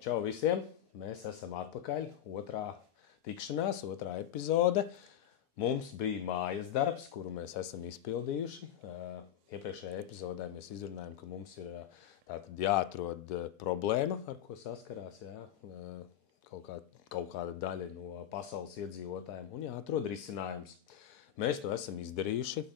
Čau visiem! Mēs esam atpakaļ. Otrā tikšanās, otrā epizode. Mums bija mājas darbs, kuru mēs esam izpildījuši. Iepriekšējā epizodē mēs izrunājam, ka mums ir tātad jāatrod problēma, ar ko saskarās kaut kāda daļa no pasaules iedzīvotājiem, un jāatrod risinājums. Mēs to esam izdarījuši.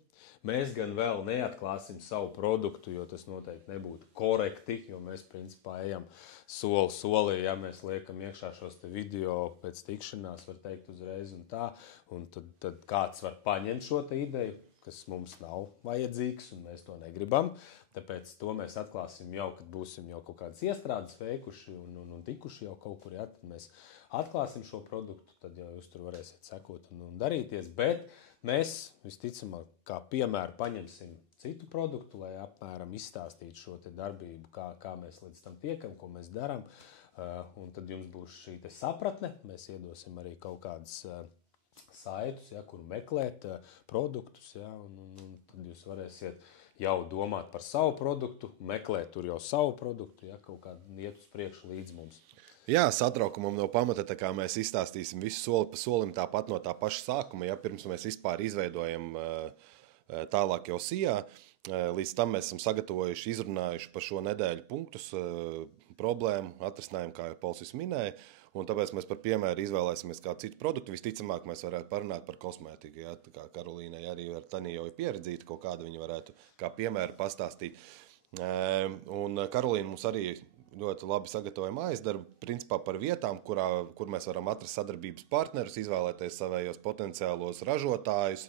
Mēs gan vēl neatklāsim savu produktu, jo tas noteikti nebūtu korekti, jo mēs principā ejam soli solī, ja mēs liekam iekšā šos te video pēc tikšanās, var teikt uzreiz un tā, un tad kāds var paņemt šo te ideju, kas mums nav vajadzīgs un mēs to negribam. Tāpēc to mēs atklāsim jau, kad būsim jau kaut kādas iestrādes veikuši un tikuši jau kaut kur, ja, tad mēs atklāsim šo produktu, tad jau jūs tur varēsiet sekot un darīties, bet mēs visticamāk kā piemēru paņemsim citu produktu, lai apmēram izstāstītu šo te darbību, kā mēs līdz tam tiekam, ko mēs darām, un tad jums būs šī te sapratne, mēs iedosim arī kaut kādas saitus, ja, kur meklēt produktus, ja, un tad jūs varēsiet jau domāt par savu produktu, meklēt tur jau savu produktu, ja, kaut kādu iet uz priekšu līdz mums. Jā, satraukumam no pamata, tā kā mēs izstāstīsim visu soli pa solim tāpat no tā paša sākuma, ja pirms mēs vispār izveidojam tālāk jau sijā. Līdz tam mēs esam sagatavojuši, izrunājuši par šo nedēļu punktus, problēmu, atrisinājumu, kā jau Pauls minēja, un tāpēc mēs par piemēru izvēlēsimies kādu citu produktu. Visticamāk, mēs varētu parunāt par kosmētiku, ja, tā kā Karolīnai arī ar Tanī jau ir pieredzīta, kaut kādu viņa varētu kā piemēru pastāstīt. Un Karolīna mums arī ļoti labi sagatavoja mājas darbu, principā par vietām, kur mēs varam atrast sadarbības partnerus, izvēlēties savējos potenciālos ražotājus.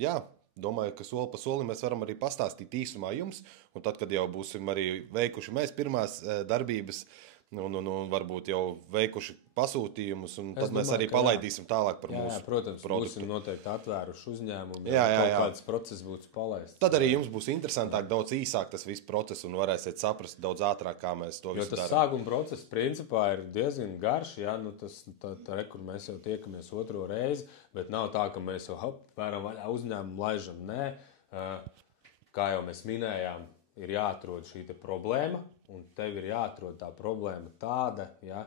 Jā, domāju, ka soli pa solim mēs varam arī pastāstīt īsumā jums, un tad, kad jau būsim arī veikuši mēs pirmās darbības, un varbūt jau veikuši pasūtījumus, un tad mēs arī palaidīsim tālāk par mūsu protams, produktu. Būsim noteikti atvēruši uzņēmumu, jā. kāds process būtu palaists. Tad arī jums būs interesantāk, daudz īsāk tas viss process, un varēsiet saprast daudz ātrāk, kā mēs to visu darām. Jo tas sākuma process principā ir diezgan garš, ja, kur mēs jau tiekamies otro reizi, bet nav tā, ka mēs jau vēram vaļā uzņēmumu laižam. Nē, kā jau mēs minējām, ir jāatrod šī te problēma, un tev ir jāatrod tā problēma tāda, ja,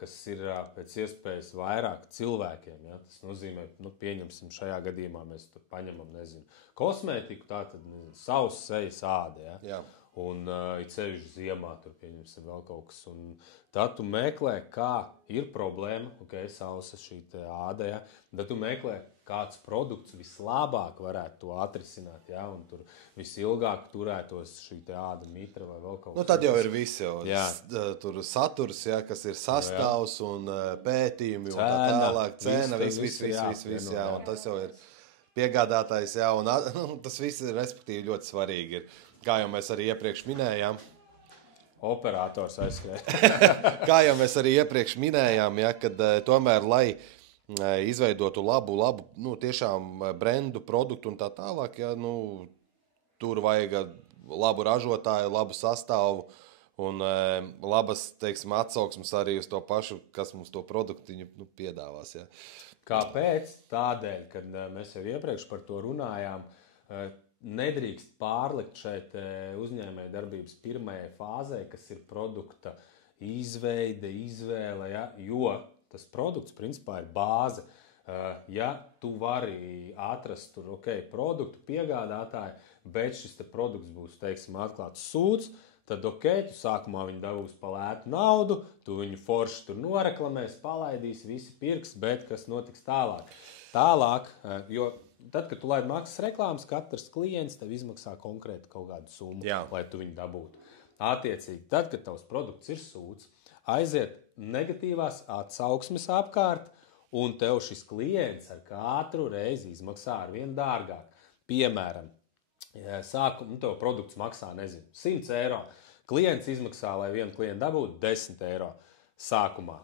kas ir pēc iespējas vairāk cilvēkiem. Ja. Tas nozīmē, pieņemsim šajā gadījumā, mēs tur paņemam, kosmētiku, tātad, savs sejas āda. Ja. Jā. Un it sevišķi ziemā tur pieņemsim vēl kaut kas. Un tad tu meklē, kā ir problēma, sausa šī te āda, ja, tad tu meklē, kāds produkts vislabāk varētu to atrisināt, ja, un tur visilgāk turētos šī te āda mitra vai vēl kaut kas. Tad jau ir visi jau tur saturs, ja, kas ir sastāvs un pētījumi, un tā tālāk, cena, viss, jā, un tas jau ir piegādātājs, jā, un tas viss ir, respektīvi, ļoti svarīgi ir. Kā jau mēs arī iepriekš minējām. Operators aizskrēja. Kā jau mēs arī iepriekš minējām, ja, kad tomēr, lai izveidotu labu, tiešām brendu, produktu un tā tālāk, ja, tur vajag labu ražotāju, labu sastāvu un labas, teiksim, atsauksmes arī uz to pašu, kas mums to produktiņu piedāvās. Ja. Kāpēc? Tādēļ, kad mēs jau iepriekš par to runājām, nedrīkst pārlikt šeit uzņēmēja darbības pirmajai fāzē, kas ir produkta izveide, izvēle, ja, jo tas produkts principā ir bāze. Ja tu vari atrast tur, produktu piegādātāju, bet šis te produkts būs, teiksim, atklāts sūds, tad, tu sākumā viņu dabūs pa lētu naudu, tu viņu forši tur noreklamēs, palaidīs, visi pirks, bet kas notiks tālāk? Tālāk, jo tad, kad tu laid maksas reklāmas, katrs klients tev izmaksā konkrēti kaut kādu summu, lai tu viņu dabūtu. Attiecīgi, tad, kad tavs produkts ir sūds, aiziet negatīvās atsauksmes apkārt, un tev šis klients ar katru reizi izmaksā arvien dārgāk. Piemēram, tev produkts maksā, 100 eiro. Klients izmaksā, lai vienu klientu dabūtu, 10 eiro sākumā.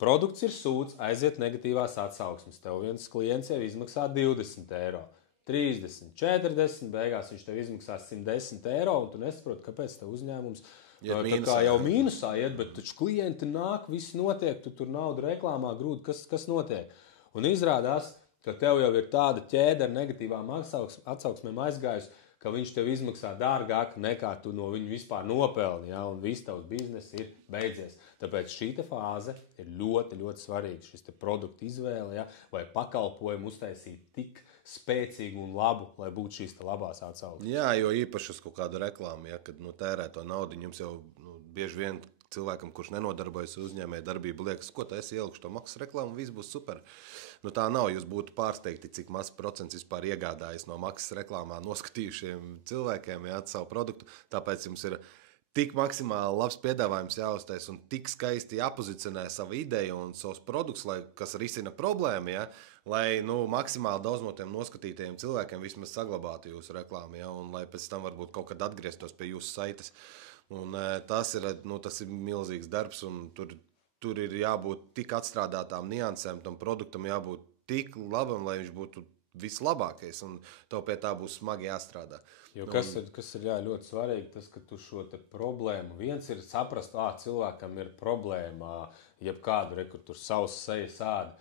Produkts ir sūds, aiziet negatīvās atsauksmes. Tev viens klients jau izmaksā 20 eiro, 30, 40, beigās viņš tev izmaksā 110 eiro, un tu nesaproti, kāpēc tev uzņēmums jau mīnusā iet, bet taču klienti nāk, viss notiek, tu tur naudu reklāmā grūti, kas notiek. Un izrādās, ka tev jau ir tāda ķēde ar negatīvām atsauksmēm aizgājusi, ka viņš tev izmaksā dārgāk nekā tu no viņa vispār nopelni, ja, un viss tavs bizness ir beidzies. Tāpēc šī fāze ir ļoti, ļoti svarīga. Šis produktu izvēle, ja, vai pakalpojumu uztaisīt tik spēcīgu un labu, lai būtu šīs labās atsauces. Jā, jo īpaši uz kaut kādu reklāmu, ja, kad tērē to naudu, jums jau bieži vien cilvēkam, kurš nenodarbojas uzņēmēju darbību, liekas, ko tu esi ielikšu to maksas reklāmu, viss būs super. Tā nav, jūs būtu pārsteigti, cik maz procents vispār iegādājas no maksas reklāmā noskatījušiem cilvēkiem, ja, savu produktu, tāpēc jums ir tik maksimāli labs piedāvājums jāuztais un tik skaisti jāpozicionē savu ideju un savus produktus, kas risina problēmu, ja, lai maksimāli daudz no tiem noskatītajiem cilvēkiem vismaz saglabātu jūsu reklāmu, ja, un lai pēc tam varbūt kaut kad atgrieztos pie jūsu saites. Un tas ir milzīgs darbs, un tur ir jābūt tik atstrādātām niansēm, tam produktam jābūt tik labam, lai viņš būtu vislabākais, un tev pie tā būs smagi jāstrādā. Jo kas ir ļoti svarīgi, tas, ka tu šo problēmu, viens ir saprast, cilvēkam ir problēma, jebkādu, kur tur savs sejas āda.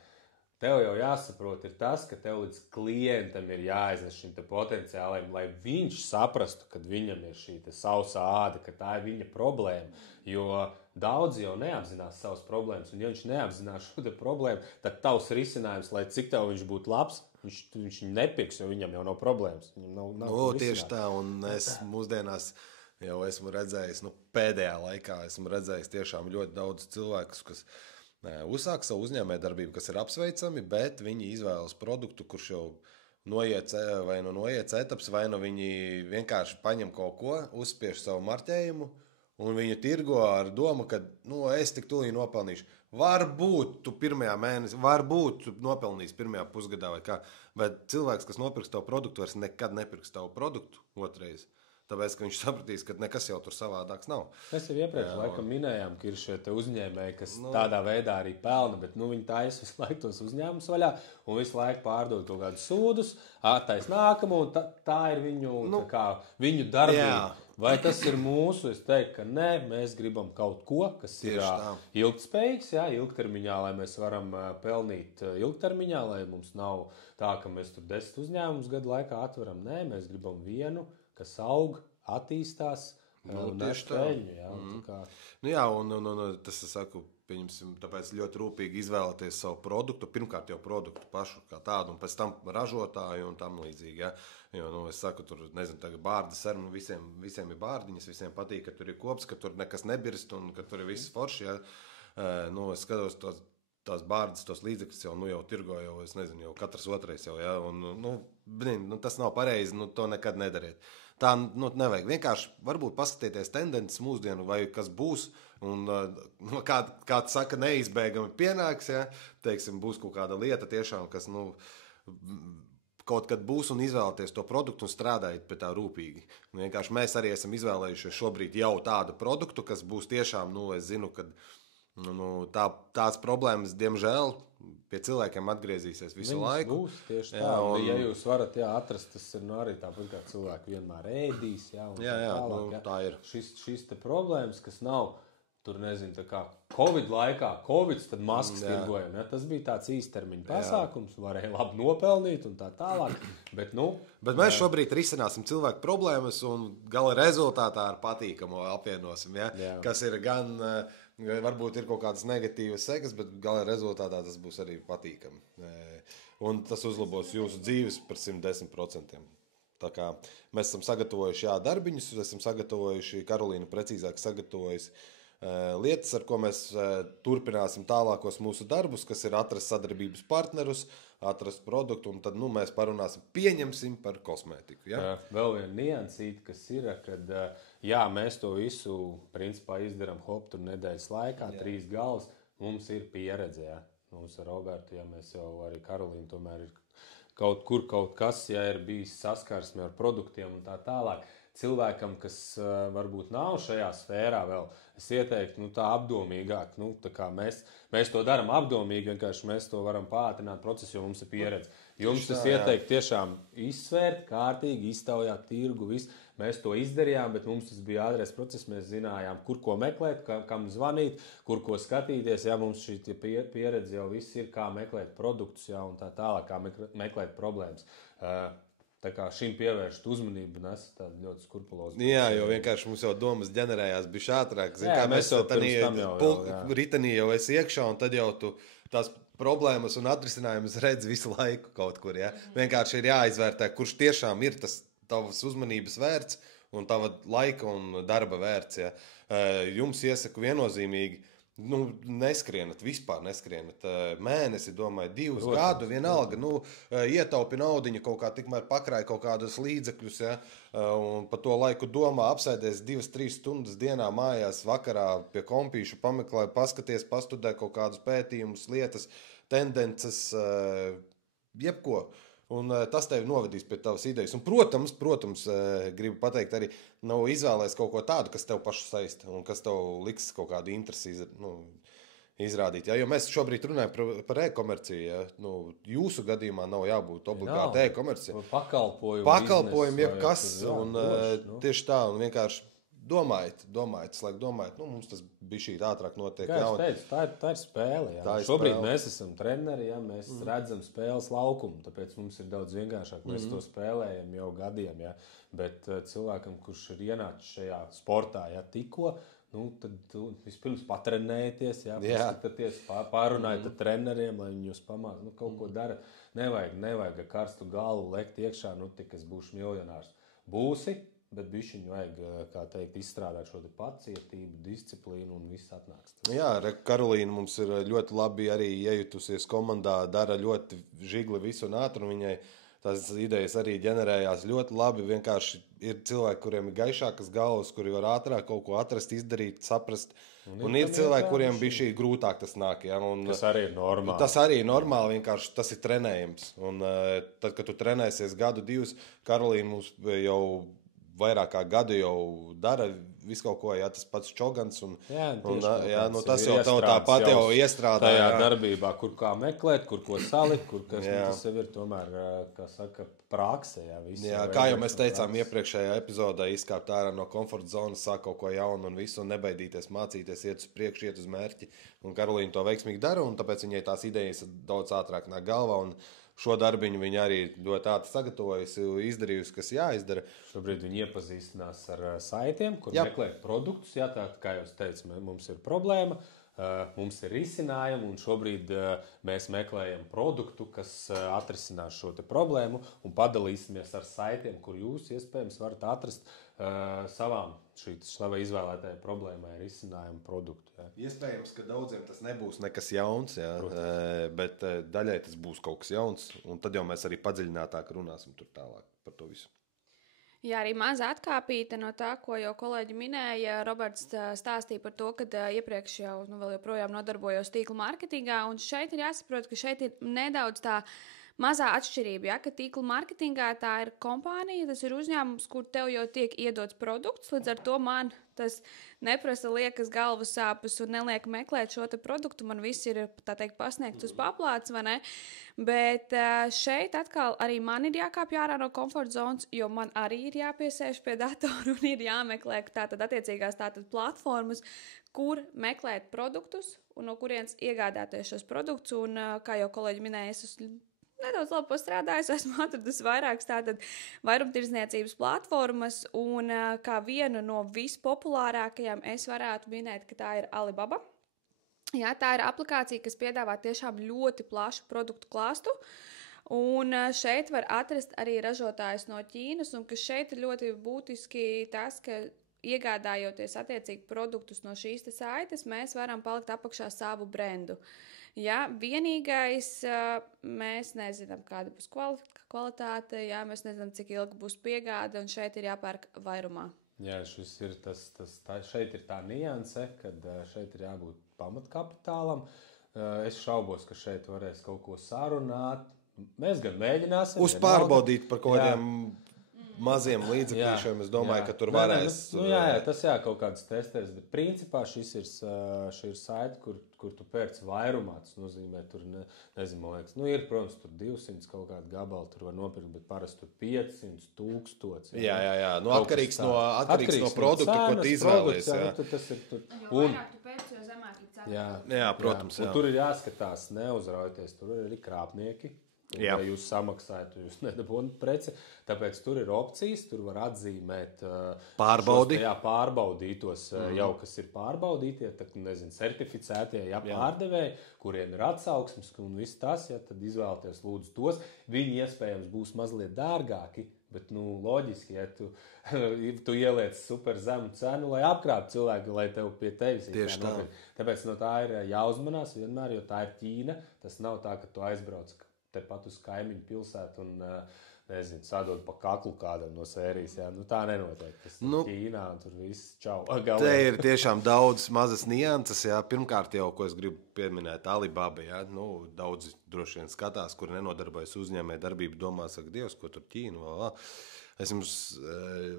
Tev jau jāsaprot ir tas, ka tev līdz klientam ir jāiznes šim potenciālajam, lai viņš saprastu, ka viņam ir šī sausā āda, ka tā ir viņa problēma. Jo daudzi jau neapzinās savas problēmas, un ja viņš neapzinās šo problēmu, tad tavs risinājums, lai cik tev viņš būtu labs, viņš nepirks, jo viņam jau nav problēmas. Nav tieši tā, un es mūsdienās jau esmu redzējis, pēdējā laikā esmu redzējis tiešām ļoti daudz cilvēkus, kas uzsāk savu uzņēmējdarbību, kas ir apsveicami, bet viņi izvēlas produktu, kurš jau noiet etaps, vai viņi vienkārši paņem kaut ko, uzspiež savu marķējumu, un viņi tirgo ar domu, ka es tik tūlīt nopelnīšu. Varbūt tu pirmajā mēnesī, varbūt tu nopelnīsi pirmajā pusgadā vai kā, bet cilvēks, kas nopirks tavu produktu, vairs nekad nepirks tavu produktu otrais. Tāpēc, ka viņš sapratīs, ka nekas jau tur savādāks nav. Mēs jau iepriekš laikam minējām, ka ir šie uzņēmēji, kas tādā veidā arī pelna, bet viņi taisa visu laiku tos uzņēmumus vaļā un visu laiku pārdod kaut kādus sūdus, attais nākamo, un tā ir viņu darbība. Jā. Vai tas ir mūsu? Es teiktu, ka nē, mēs gribam kaut ko, kas ir ilgtspējīgs, ilgtermiņā, lai mēs varam pelnīt ilgtermiņā, lai mums nav tā, ka mēs tur 10 uzņēmumus gadu laikā atveram. Nē, mēs gribam vienu, kas aug, attīstās, tieši peļņu. Jā, un tas, es saku, pieņemsim, tāpēc ļoti rūpīgi izvēlēties savu produktu, pirmkārt jau produktu pašu kā tādu, un pēc tam ražotāju un tam līdzīgi, ja. Jo, es saku, tur, nezinu, tagad bārdas ar, visiem ir bārdiņas, visiem patīk, ka tur ir kops, ka tur nekas nebirst un ka tur ir viss forši, ja. Es skatos tās bārdas, tos līdzekļus jau tirgo, es nezinu, jau katrs otrais jau, ja, un, tas nav pareizi, to nekad nedariet. Tā, nevajag. Vienkārši varbūt paskatieties tendences mūsdienu, vai kas būs, un, kā saka, neizbēgami pienāks, ja, teiksim, būs kaut kāda lieta tiešām, kas, kaut kad būs un izvēlēties to produktu un strādājiet pie tā rūpīgi. Vienkārši mēs arī esam izvēlējuši šobrīd jau tādu produktu, kas būs tiešām, es zinu, ka tās problēmas, diemžēl, pie cilvēkiem atgriezīsies visu laiku. Būs tieši tā. Ja jūs varat atrast, tas ir arī tāpat, kā cilvēki vienmēr ēdīs. Tā ir. Šis te problēmas, kas nav, tur nezinu, tā kā Covid laikā, tad maskas tirgojam. Ja? Tas bija tāds īstermiņa pasākums, varēja labi nopelnīt un tā tālāk. Bet mēs šobrīd risināsim cilvēku problēmas un gala rezultātā ar patīkamu apvienosim, kas ir gan... Varbūt ir kaut kādas negatīvas sekas, bet gala rezultātā tas būs arī patīkami. Un tas uzlabos jūsu dzīves par 110%. Tā kā mēs esam sagatavojuši darbiņus, esam sagatavojuši, Karolīna precīzāk sagatavojusi lietas, ar ko mēs turpināsim tālākos mūsu darbus, kas ir atrast sadarbības partnerus, atrast produktu, un tad mēs parunāsim, pieņemsim par kosmētiku. Ja? Vēl viena niansīte, kas ir, kad mēs to visu principā izdarām tur nedēļas laikā, 3 galas, mums ir pieredze. Ja? Mums ar Robertu, mēs jau arī Karolīnu tomēr ir kaut kas, ir bijis saskarsme ar produktiem un tā tālāk. Cilvēkam, kas varbūt nav šajā sfērā vēl, es ieteiktu tā apdomīgāk. Tā kā mēs to darām apdomīgi, vienkārši mēs to varam pātrināt procesu, jo mums ir pieredze. Jums es ieteiktu tiešām izsvērt, kārtīgi iztaujāt tirgu, visu. Mēs to izdarījām, bet mums tas bija ātrais process. Mēs zinājām, kur ko meklēt, kam zvanīt, kur ko skatīties. Mums šī pieredze jau viss ir, kā meklēt produktus un tā tālāk, kā meklēt problēmas. Tā kā šim pievērst uzmanību, nes tādu ļoti skrupulozu. Jā, jo vienkārši mums jau domas ģenerējās bišķi ātrāk. Zin, Jā, kā mēs jau tam jau. Ritenī jau esi iekšā, un tad jau tu tās problēmas un atrisinājumus redz visu laiku kaut kur. Ja? Vienkārši ir jāizvērtē, kurš tiešām ir tas tavas uzmanības vērts un tava laika un darba vērts. Ja? Jums iesaku viennozīmīgi. Neskrienat, vispār neskrienat. Mēnesi, domāju, 2 gadu vienalga. Ietaupi naudiņu kaut kā, tikmēr pakrāja kaut kādus līdzekļus, ja? Un pa to laiku domā, apsēdies 2-3 stundas dienā mājās, vakarā pie kompīšu pameklē, paskaties, pastudē kaut kādus pētījumus, lietas, tendences, jebko. Un tas tevi novedīs pie tavas idejas. Un, protams, gribu pateikt arī, izvēlēs kaut ko tādu, kas tev pašu saista un kas tev liks kaut kādu interesi izrādīt. Ja? Jo mēs šobrīd runājam par e-komerciju. Ja? Jūsu gadījumā nav jābūt obligāti e-komercija. Pakalpojumi, jebkas. Tieši tā, un vienkārši domājiet, mums tas bija šī ātrāk notiek. Kā es teicu, tā ir spēle. Jā. Šobrīd mēs esam treneri, ja? Mēs redzam spēles laukumu, tāpēc mums ir daudz vienkāršāk. Mēs to spēlējam jau gadiem, ja? Bet cilvēkam, kurš ir ienācis šajā sportā, ja, tikko, tad vispirms patrenējieties, ja? Paskatāties, pārunājiet ar treneriem, lai viņi jūs pamāca, kaut ko dara. Nevajag ar karstu galvu lekt iekšā, tik es būšu miljonārs. Būsi, bet bišķiņu vajag, kā teikt, izstrādāt šo pacietību, disciplīnu un viss atnāks. Jā, Karolīna mums ir ļoti labi arī iejutusies komandā, dara ļoti žigli visu un ātri, un viņai tās idejas arī ģenerējās ļoti labi. Vienkārši ir cilvēki, kuriem ir gaišākas galvas, kuri var ātrāk kaut ko atrast, izdarīt, saprast. Un ir cilvēki, kuriem bija šī grūtāk tas nāk. Ja? Tas arī ir normāli. Tas arī ir normāli, vienkārši tas ir trenējums. Un tad, kad tu trenēsies 1-2, Karolīna mums jau vairāk kā gadu jau dara visu kaut ko, tas pats čogans. Tas jau tāpat jau iestrādā. Tajā darbībā, kur kā meklēt, kur ko salikt, kur kas tas jau ir tomēr, kā saka, prakse. Kā jau mēs teicām iepriekšējā epizodē, izkāpt ārā no komforta zonas, sāk kaut ko jaunu un visu, un nebaidīties mācīties, iet uz priekšu, iet uz mērķi. Un Karolīna to veiksmīgi dara, un tāpēc viņai tās idejas daudz ātrāk nāk galvā. Un šo darbiņu viņa arī ļoti ātri sagatavojusi, izdarījusi, kas jāizdara. Šobrīd viņa iepazīstinās ar saitiem, kur meklēt produktus. Jā, tā kā jau teicu, mums ir problēma, mums ir risinājumi, un šobrīd mēs meklējam produktu, kas atrisinās šo te problēmu, un padalīsimies ar saitiem, kur jūs iespējams varat atrast savai izvēlētajai problēmai risinājumu produktu. Jā. Iespējams, ka daudziem tas nebūs nekas jauns, jā, bet daļai tas būs kaut kas jauns, un tad jau mēs arī padziļinātāk runāsim tur tālāk par to visu. Jā, arī maza atkāpīte no tā, ko jau kolēģi minēja. Roberts stāstīja par to, ka iepriekš jau vēl joprojām nodarbojos tīkla mārketingā, un šeit ir jāsaprot, ka šeit ir nedaudz tā mazā atšķirība, ja, ka tīkla mārketingā tā ir kompānija, tas ir uzņēmums, kur tev jau tiek iedots produkts, līdz ar to man tas neprasa liekas galvas sāpes un neliek meklēt šo te produktu, man viss ir, tā teikt, pasniegts uz paplāts, vai ne? Bet šeit atkal arī man ir jākāpj ārā no komforta zonas, jo man arī ir jāpiesēž pie datoru un ir jāmeklē tātad attiecīgās tātad platformas, kur meklēt produktus un no kurienes iegādāties šos produktus, un kā jau kolēģi minēja, es esmu nedaudz labi pastrādājis, esmu atradusi vairākas tātad vairumtirdzniecības platformas, un kā vienu no vispopulārākajām es varētu minēt, ka tā ir Alibaba. Jā, tā ir aplikācija, kas piedāvā tiešām ļoti plašu produktu klāstu, un šeit var atrast arī ražotājus no Ķīnas, un kas šeit ir ļoti būtiski tas, ka iegādājoties attiecīgi produktus no šīs saites, mēs varam palikt apakšā savu brendu. Jā, vienīgais, mēs nezinām, kāda būs kvalitāte, jā, mēs nezinām, cik ilgi būs piegāde, un šeit ir jāpērk vairumā. Jā, šis ir šeit ir tā nianse, kad šeit ir jābūt pamatkapitālam. Es šaubos, ka šeit varēs kaut ko sarunāt. Mēs gan mēģināsim. Uzpārbaudīt par kaut kādiem maziem līdzekļiem, es domāju, ka tur varēs. Tas kaut kāds testēs, bet principā šī ir saite, kur tu pērc vairumā. Tas nozīmē, tur nezinu, man liekas, ir, protams, tur 200 kaut kādu gabalu tur var nopirkt, bet parasti tur 500, 1000. Jā. Atkarīgs no produkta, ko tu izvēlies. Tas ir tur. Jo vairāk tu pērc, jo zemāk ir cena. Jā, protams. Un tur ir jāskatās, neuzraujoties, tur ir arī krāpnieki. Ja jūs samaksājat, tad jūs nedabūnat preci. Tāpēc tur ir opcijas, tur var atzīmēt pārbaudītos jau, kas ir pārbaudītie, certificētie, pārdevēji, kuriem ir atsauksmes un viss tas, tad izvēlieties lūdzu tos. Viņi iespējams būs mazliet dārgāki, bet loģiski, ja tu ieliec super zemu cenu, lai apkrāptu cilvēku, lai tev pie tevis ir tā. Tāpēc no tā ir jāuzmanās vienmēr, jo tā ir Ķīna. Tas nav tā, ka tu aizbrauc tepat uz kaimiņu pilsētu un, sadod pa kaklu kādam no sērijas. Jā. Tā nenotiek. Tas ir Ķīnā un tur viss čau. Te ir tiešām daudz mazas nianses. Jā. Pirmkārt jau, ko es gribu pieminēt, Alibaba. Jā. Daudzi droši vien skatās, kuri nenodarbojas uzņēmēju darbību, domā, saka, Dievs, ko tur Ķīna. Es jums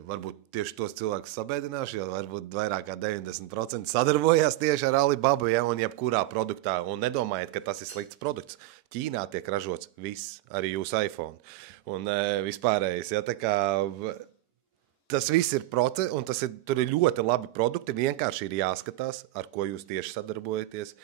varbūt tieši tos cilvēkus sabēdināšu, jo varbūt vairāk kā 90% sadarbojās tieši ar Alibabu, ja, un jebkurā produktā. Un nedomājiet, ka tas ir slikts produkts. Ķīnā tiek ražots viss, arī jūsu iPhone. Un vispārējais, ja, tā kā tas viss ir process, un tur ir ļoti labi produkti, vienkārši ir jāskatās, ar ko jūs tieši sadarbojaties.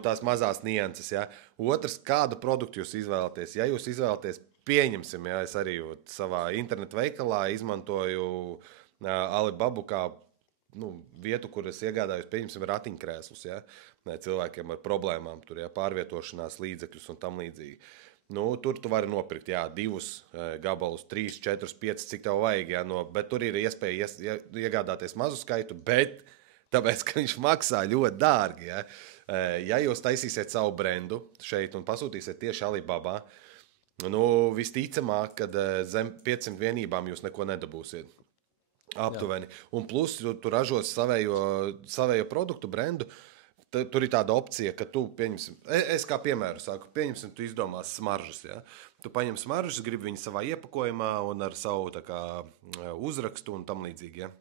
Tās mazās nianses, ja. Otrs, kādu produktu jūs izvēlaties? Ja jūs izvēlaties, pieņemsim, ja es arī savā internetu veikalā izmantoju Alibabu kā vietu, kur es iegādājos, pieņemsim, ratiņkrēslus, ja, cilvēkiem ar problēmām, tur, ja, pārvietošanās līdzekļus un tam līdzīgi. Tur tu vari nopirkt, 2 gabalus, 3, 4, 5, cik tev vajag, ja, bet tur ir iespēja iegādāties mazu skaitu, bet tāpēc, ka viņš maksā ļoti dārgi, ja. Ja jūs taisīsiet savu brendu šeit un pasūtīsiet tieši Alibabā, visticamāk, kad zem 500 vienībām jūs neko nedabūsiet. Aptuveni. Jā. Un plus, tu ražos savējo produktu brendu, tur ir tāda opcija, ka tu pieņemsim, es kā piemēru saku, pieņemsim, tu izdomās smaržas, ja? Tu paņem smaržas, gribi viņu savā iepakojumā un ar savu tā kā uzrakstu un tam līdzīgi, ja?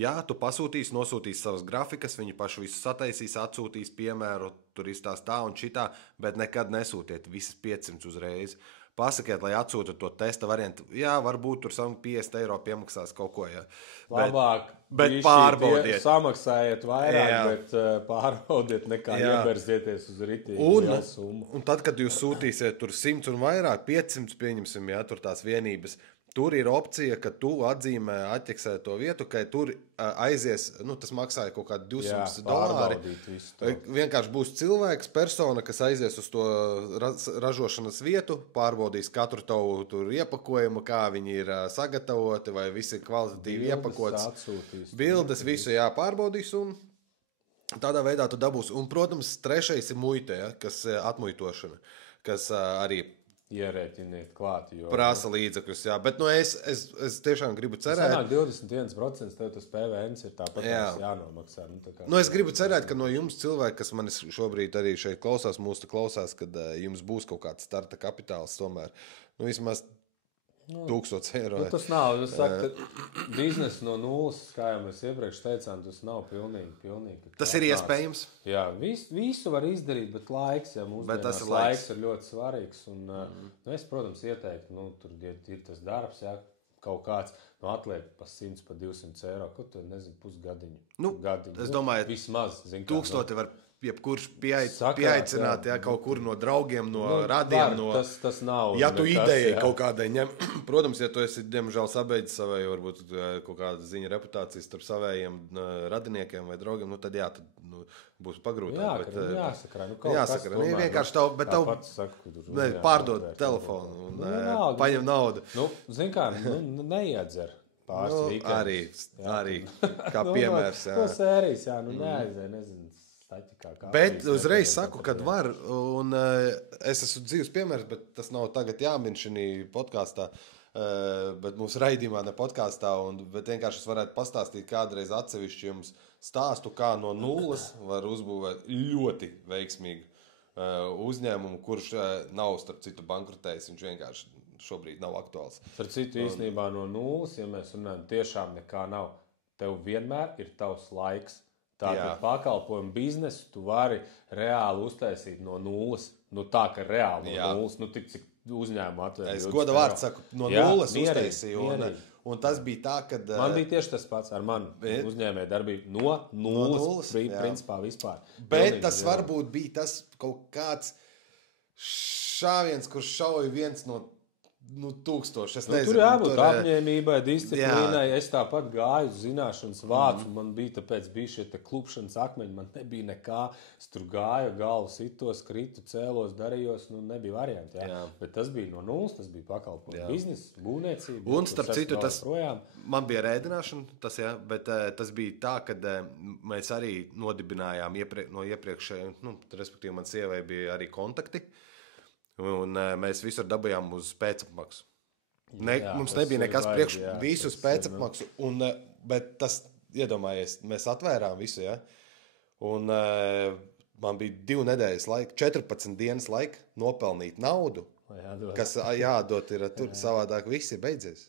Jā, tu pasūtīsi, nosūtīsi savas grafikas, viņi paši visu sataisīs, atsūtīs piemēru, tur izstās tā un šitā, bet nekad nesūtiet visas 500 uzreiz. Pasakiet, lai atsūta to testa variantu. Jā, varbūt tur 50 eiro piemaksās kaut ko, jā. Labāk, bet pārbaudiet. Samaksājiet vairāk, jā. Bet pārbaudiet nekā ieberzieties uz ritīgu summu. Un tad, kad jūs sūtīsiet tur 100 un vairāk, 500 pieņemsim, jā, tur tās vienības, tur ir opcija, ka tu atzīmē, atķeksē to vietu, ka tur aizies, tas maksāja kaut kādi $200. Vienkārši būs cilvēks, persona, kas aizies uz to ražošanas vietu, pārbaudīs katru tavu tur iepakojumu, kā viņi ir sagatavoti, vai visi ir kvalitatīvi iepakots. Bildes visu pārbaudīs un tādā veidā tu dabūsi. Un, protams, trešais ir muite, ja, kas atmuitošana, kas arī ierēķiniet klāt, jo prasa līdzekļus, jā, bet es tiešām gribu cerēt. Sanāk 21%, tev tas PVNs ir tāpat jānomaksā. Es gribu cerēt, ka no jums cilvēki, kas manis šobrīd arī šeit klausās, klausās, kad jums būs kaut kāds starta kapitāls tomēr. Vismaz 1000 eiro. Tas nav, es saku, biznesa no nulles, kā jau mēs iepriekš teicām, tas nav pilnīgi. Tas ir iespējams. Jā, visu var izdarīt, bet laiks, ja mūsdienās laiks ir ļoti svarīgs. Un, es, protams, ieteiktu, tur ir tas darbs, jā, kaut kāds, atliek pa 100, pa 200 eiro, kaut to, pusgadiņu. Gadiņu. Es domāju, vismaz, 1000 var jebkurš pieaicināt, jā, kaut kur no draugiem, no radiem. Tas nav. Ja tu ideja kaut kādai ņem, protams, ja tu esi, diemžēl, sabeidzis savai, varbūt kaut kāda ziņa reputācijas starp savējiem radiniekiem vai draugiem, tad jā, tad būs pagrūtāk. Jāsakarā. Jāsakarā. Vienkārši pārdod telefonu un paņem naudu. Zin kā, neiedzer pāris vīkendus. Arī kā piemērs. To sērijas, neaizdēja, nezinu. Bet uzreiz saku, kad var, un es esmu dzīves piemērs, bet tas nav tagad jāmin šī podkāstā, bet mūsu raidījumā ne podkāstā, bet vienkārši es varētu pastāstīt kādreiz atsevišķi jums stāstu, kā no nulles var uzbūvēt ļoti veiksmīgu uzņēmumu, kurš nav, starp citu, bankrotējis, viņš vienkārši šobrīd nav aktuāls. Starp citu, īstenībā no nulles, ja mēs runājam, tiešām nekā nav, tev vienmēr ir tavs laiks. Tātad pakalpojumu biznesu tu vari reāli uztaisīt no nulles. Tā, ka reāli no nulles, tik cik uzņēmumu atvēr. Es goda vārdu saku, no nulles uztaisīju. Un tas bija tā, kad... Man bija tieši tas pats ar manu uzņēmēju darbību. No nulles principā vispār. Bet tas varbūt bija tas kaut kāds šāviens, kurš šauj viens no 1000. Es nezinu. Tur jābūt apņēmībai, disciplīnai. Es tāpat gāju uz zināšanas vācu. Man bija šie klupšanas akmeņi. Man nebija nekā. Es tur gāju, galvu sitos, kritu, cēlos, darījos. Nebija varianti. Jā. Bet tas bija no nulles. Tas bija pakalpojumu bizness, būvniecība. Un starp citu, man bija rēdināšana. Bet tas bija tā, kad mēs arī nodibinājām no iepriekšējiem. Respektīvi, man sievai bija arī kontakti. Un mēs visur dabījām uz pēcapmaksu. Mums nebija nekas priekš visu uz pēcapmaksu. Bet tas, iedomājies, mēs atvērām visu, ja? Un man bija 2 nedēļas laika, 14 dienas laika nopelnīt naudu, kas jādod ir tur, savādāk viss ir beidzies.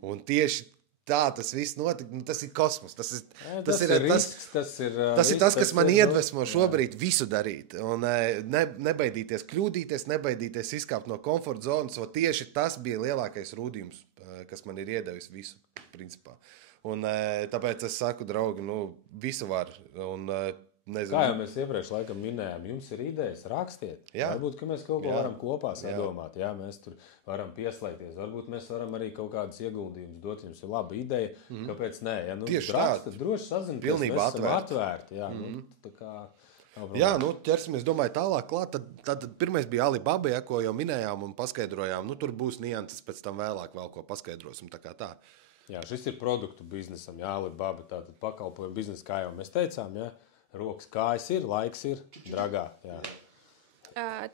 Un tieši tā tas viss notika. Tas ir kosmos. Tas ir tas, kas man iedvesmo šobrīd visu darīt. Un nebaidīties kļūdīties, nebaidīties izkāpt no komforta zonas. Tieši tas bija lielākais rūdījums, kas man ir iedevis visu, principā. Un tāpēc es saku, draugi, visu var. Un, nezinu. Kā jau mēs iepriekš laikam minējām, jums ir idejas, rakstiet. Varbūt, ka mēs kaut ko varam kopā sadomāt. Jā, mēs tur varam pieslēgties. Varbūt mēs varam arī kaut kādus ieguldījumus dot. Jums ir laba ideja, kāpēc nē. Ja, tieši tā. Droši sazinieties. Pilnībā atvērti. Jā, tā kā... Jā, ķersimies, domāju, tālāk klāt. Tad pirmais bija Alibaba, ko jau minējām un paskaidrojām. Tur būs nianses, pēc tam vēlāk vēl ko paskaidrosim. Tā. Jā, šis ir produktu biznesam. Jā, Alibaba, tātad pakalpojumu biznes, kā jau mēs teicām, jā. Rokas kājas ir, laiks ir, dragā. Jā.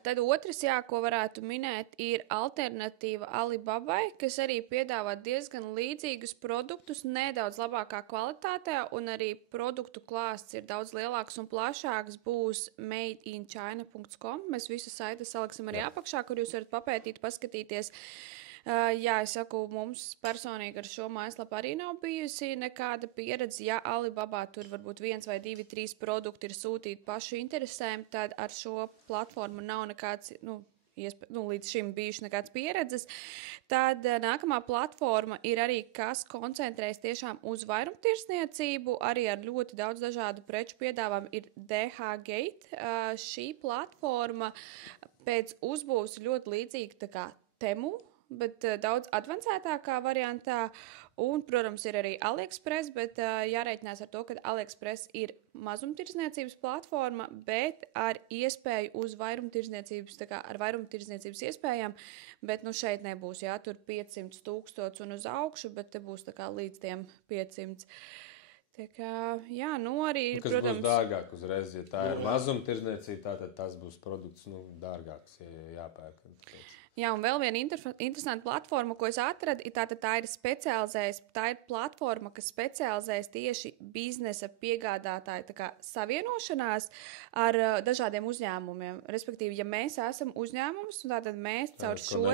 Tad otrs, ko varētu minēt, ir alternatīva Alibabai, kas arī piedāvā diezgan līdzīgus produktus, nedaudz labākā kvalitātē, un arī produktu klāsts ir daudz lielāks un plašāks. Būs madeinchina.com. Mēs visu saiti saliksim arī apakšā, kur jūs varat papētīt, paskatīties. Jā, es saku, mums personīgi ar šo mājaslapu arī nav bijusi nekāda pieredze. Ja Alibabā tur varbūt 1 vai 2, 3 produkti ir sūtīti pašu interesēm, tad ar šo platformu nav nekāds, līdz šim bijuši nekāds pieredzes. Tad nākamā platforma ir arī, kas koncentrējas tiešām uz vairumtirsniecību, arī ar ļoti daudz dažādu preču piedāvājumu, ir DH Gate. Šī platforma pēc uzbūves ļoti līdzīga tā kā Temu, bet daudz advancētākā variantā. Un, protams, ir arī AliExpress, bet jārēķinās ar to, ka AliExpress ir mazumtirdzniecības platforma, bet ar iespēju uz vairumtirdzniecības, tā kā ar vairumtirdzniecības iespējām, bet šeit nebūs, tur 500,000 un uz augšu, bet te būs tā kā līdz tiem 500. Tā kā, arī, kas protams... būs dārgāk uzreiz, ja tā ir mazumtirdzniecība, tad tas būs produkts, dārgāks, ja jāpērk. Jā, un vēl viena interesanta platforma, ko es atradu, tā ir platforma, kas specializējas tieši biznesa piegādātāju savienošanās ar dažādiem uzņēmumiem. Respektīvi, ja mēs esam uzņēmums, tad mēs caur šo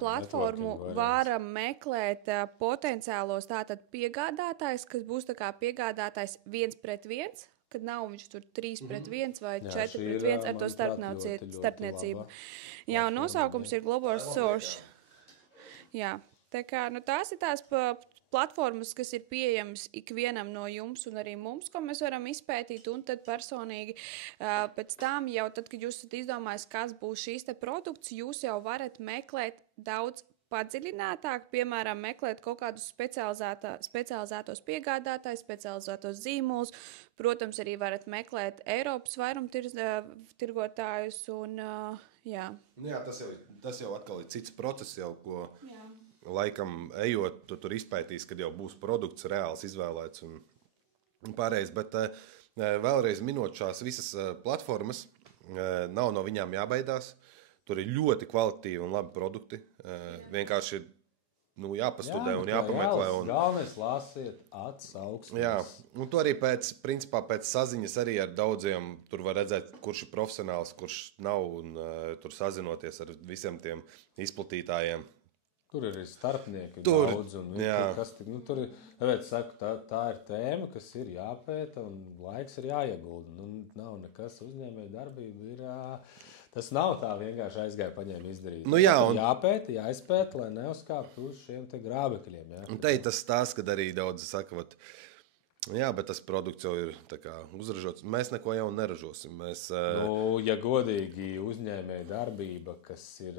platformu varam meklēt potenciālos piegādātājs, kas būs piegādātājs 1-1. Kad nav viņš tur 3-1 vai 4-1 ar to starpniecību. Jā, un nosaukums ir Global Source. Jā, tā kā, tās ir tās platformas, kas ir pieejamas ikvienam no jums un arī mums, ko mēs varam izpētīt, un tad personīgi pēc tam jau tad, kad jūs esat izdomājis, kas būs šīs te produkts, jūs jau varat meklēt daudz padziļinātāk, piemēram, meklēt kaut kādus specializētos piegādātājus, specializētos zīmolus. Protams, arī varat meklēt Eiropas vairumtirgotājus un jā. Jā, tas jau atkal ir cits process, ko laikam ejot, tu tur izpētīs, kad jau būs produkts reāls izvēlēts un pārējais. Bet vēlreiz minot šās visas platformas, nav no viņām jābaidās. Tur ir ļoti kvalitatīvi un labi produkti. Vienkārši ir jāpastudē un jāpameklē. Galvenais lasiet atsauksmes. Jā, un to arī pēc saziņas arī ar daudziem. Tur var redzēt, kurš ir profesionāls, kurš nav, un tur sazinoties ar visiem tiem izplatītājiem. Tur ir starpnieki daudz. Un, tur ir, tāpēc saku, tā ir tēma, kas ir jāpēta un laiks ir jāiegulda. Nav nekas uzņēmēja darbība ir... Tas nav tā vienkārši aizgāja paņēma izdarīt. Jāpēta, jāizpēta, lai neuzkāptu uz šiem te grābekļiem. Jā. Un te ir tas stāsts, kad arī daudzi saka, Jā, bet tas produkts jau ir uzražots. Mēs neko jaunu neražosim. Ja godīgi uzņēmēja darbība, kas ir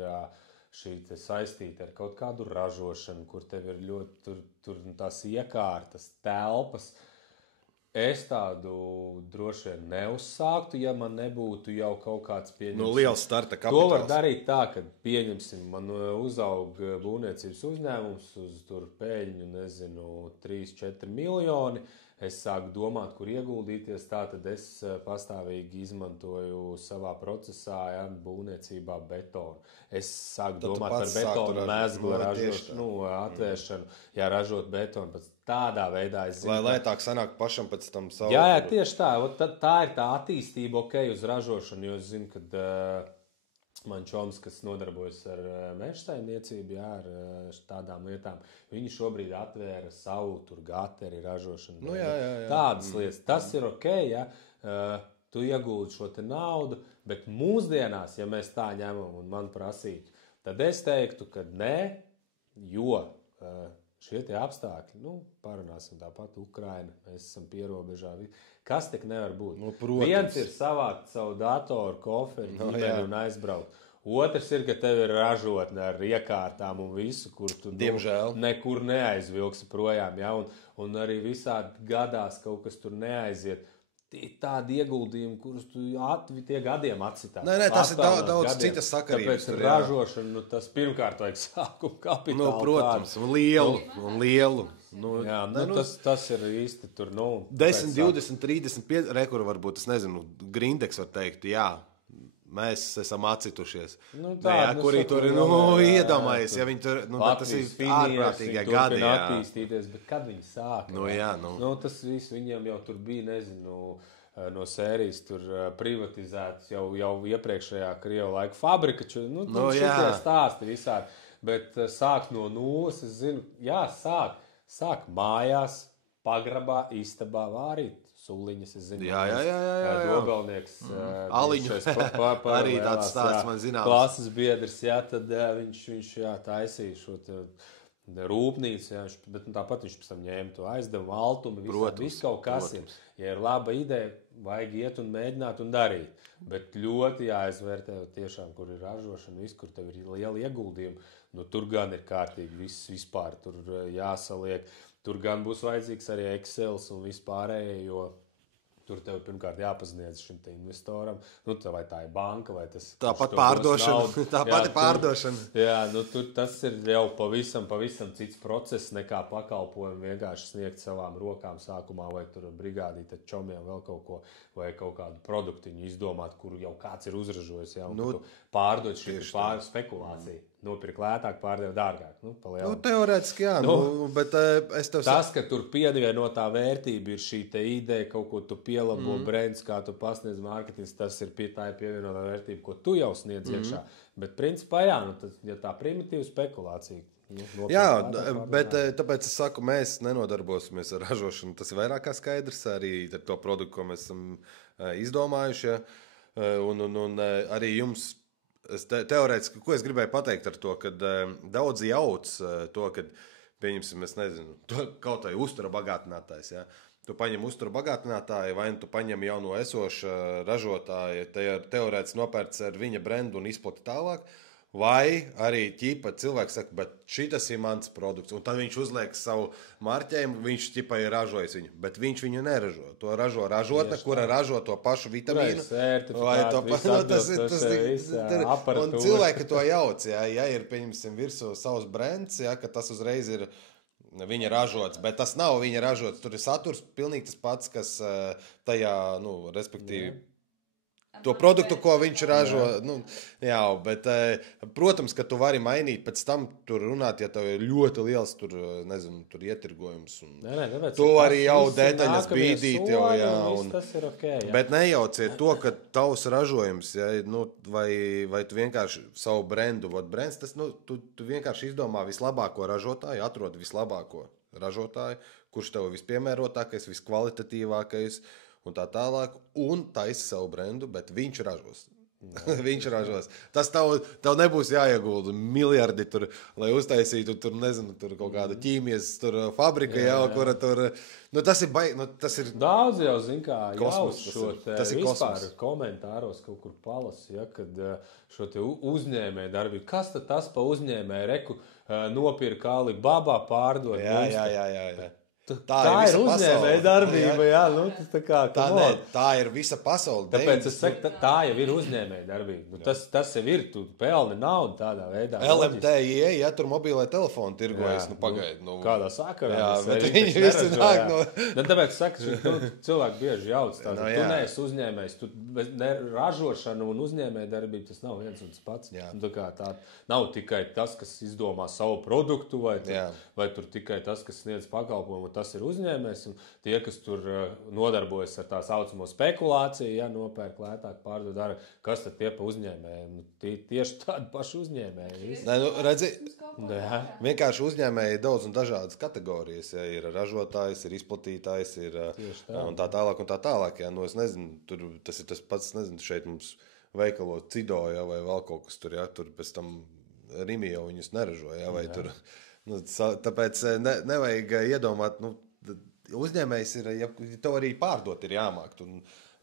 šī saistīta ar kaut kādu ražošanu, kur tev ir ļoti tur tās iekārtas, telpas, es tādu droši vien neuzsāktu, ja man nebūtu jau kaut kāds pieņemts. Liels starta kapitāls. To var darīt tā, ka pieņemsim, man uzaug būvniecības uzņēmums uz tur pēļņu, 3-4 miljoni. Es sāku domāt, kur ieguldīties, tātad es pastāvīgi izmantoju savā procesā, būvniecībā betonu. Es sāku domāt par betonu mezglu ražošanu, atvēršanu, ražot betonu pēc tādā veidā. Lai lētāk sanāk pašam pēc tam savu. Jā, tieši tā. Tā ir tā attīstība, uz ražošanu, jo es zinu, ka man čoms, kas nodarbojas ar mežsaimniecību, ar tādām lietām, viņi šobrīd atvēra savu gateri ražošanu. Tādas lietas. Tas ir ok, tu iegūti šo te naudu, bet mūsdienās, ja mēs tā ņemam un man prasītu, tad es teiktu, ka nē, jo šie tie apstākļi, parunāsim tāpat Ukraina, mēs esam pierobežā. Kas tik nevar būt? Viens ir savākt savu datoru, koferi, ģimeni un aizbraukt. Otrs ir, ka tev ir ražotne ar iekārtām un visu, kur tu nekur neaizvilksi projām. Ja? Un arī visādi gadās kaut kas tur neaiziet. Tādi ieguldījumi, kurus tu tie gadiem atsitās. Nē, tas ir daudz citas sakarības. Tāpēc ražošana, tas pirmkārt vajag sākumu kapitālu. Protams, un lielu. Tas ir īsti tur. 10, 20, 35, rekuru varbūt, es nezinu, Grindeks var teikt, jā. Mēs esam atcitušies. Kurī tur ir iedomājies. Ja viņi tur, tas ir ārprātīgie gadi. Viņi attīstīties, bet kad viņi sāka? Tas viss viņiem jau tur bija, no sērijas tur privatizētas jau iepriekšējā Krievu laika fabrika. Šitie stāsti visādi. Bet sākt no nulles, es zinu, sāk mājās, pagrabā, istabā vārīt. Suliņas, es zinu. Dobelnieks. Aliņu. Arī tāds stāsts man zināms. Klases biedrs, tad viņš taisīja šo rūpnīcu, bet tāpat viņš pēc tam ņēma to aizdevumu, altumu, visu kaut kas ir. Ja ir laba ideja, vajag iet un mēģināt un darīt. Bet ļoti jāizvērtē tiešām, kur ir ražošana, viss, kur tev ir liela ieguldījuma. Tur gan ir kārtīgi viss vispār, tur jāsaliek. Tur gan būs vajadzīgs arī Excels un vispārējie, jo tur tev pirmkārt jāpazniedz šim te investoram. Vai tā ir banka, vai tas... Tāpat pārdošana. Tāpat ir pārdošana. Tas ir jau pavisam cits process nekā pakalpojumu vienkārši sniegt savām rokām sākumā, vai tur brigādīt ar čomiem vēl kaut ko, vai kaut kādu produktiņu izdomāt, kuru jau kāds ir uzražojis, pārdot šī spekulācija. Nopirkt lētāk, pārdeva dārgāk. Teorētiski, jā. Bet es tev tas, ka tur pievienotā vērtība ir šī te ideja, kaut ko tu pielabo brands, kā tu pasniedz mārketings, tas ir tā pievienotā vērtība, ko tu jau sniedz iekšā. Bet principā, ja tā primitīva spekulācija. Bet tāpēc es saku, mēs nenodarbosimies ar ražošanu. Tas ir vairāk kā skaidrs arī ar to produktu, ko mēs esam izdomājuši. Un arī jums... Teorētiski, ko es gribēju pateikt ar to, kad daudzi jauc to, kad, pieņemsim, es nezinu, kaut vai uztura bagātinātājs, ja? Tu paņem uztura bagātinātāju, vai tu paņem jau no esoša ražotāja, teorētiski nopērts ar viņa brendu un izplati tālāk, vai arī ķipa cilvēks saka, bet šitas ir mans produkts, un tad viņš uzliek savu marķējumu, viņš ķipa ir ražojis viņu, bet viņš viņu neražo. To ražo ražotne, kura ražo to pašu vitamīnu. Un cilvēki to jauc, ja ir, pieņemsim, virsū savs brands, ka tas uzreiz ir viņa ražots, bet tas nav viņa ražots. Tur ir saturs pilnīgi tas pats, kas tajā, respektīvi, to produktu, ko viņš ražo. Bet, protams, ka tu vari mainīt pēc tam tur runāt, ja tev ir ļoti liels tur ietirgojums. Tu arī jau detaļas bīdīt. Tas ir okay, bet nejauciet to, ka tavs ražojums, vai tu vienkārši savu brendu, brands, tas, tu vienkārši izdomā vislabāko ražotāju, atrod vislabāko ražotāju, kurš tev vispiemērotākais, viskvalitatīvākais, un tā tālāk, un taisa savu brendu, bet viņš ražos. Viņš ražos. Tas tev nebūs jāiegulda miljardi tur, lai uztaisītu tur, nezinu, tur kaut kādu ķīmijas tur fabrika, kura tur... tas ir Daudz jau, zin kā, kosmos, tas ir vispār komentāros kaut kur palasi, kad šo te uzņēmēju darbību. Kas tad tas pa uzņēmēju reku nopirka Alibaba pārdot? Jā. Tā ir uzņēmēja darbība, tā ir visa pasaule. Tāpēc es saku, tā jau ir uzņēmēja darbība. Tas jau ir, tu pelni naudu tādā veidā. LMTI, tur mobilai telefoni tirgojas, pagaidi. Kādā sakarā? Jā, bet viņi visi nāk no... Tāpēc saku, cilvēki bieži jauc tādu. Tu neesi uzņēmējs, ražošana un uzņēmēja darbība, tas nav viens un tas pats. Tā nav tikai tas, kas izdomā savu produktu, vai tur tikai tas, kas sniedz pakalpojumu. Tas ir uzņēmējs, un tie, kas tur nodarbojas ar tā saucamo spekulāciju, nopērk lētāk, pārdod dara, kas tad tie pa uzņēmējiem? Tieši tādi paši uzņēmēji. Redzi, vienkārši uzņēmēji daudz un dažādas kategorijas. Ir ražotājs, ir izplatītājs, ir un tā tālāk. Es nezinu, tas ir tas pats, nezinu, šeit mums veikalo Cido, vai vēl kaut kas tur, tur pēc tam Rimi jau viņus neražo, vai tur... Tāpēc nevajag iedomāt, uzņēmējs ir, ja tev arī pārdot ir jāmāk. Tu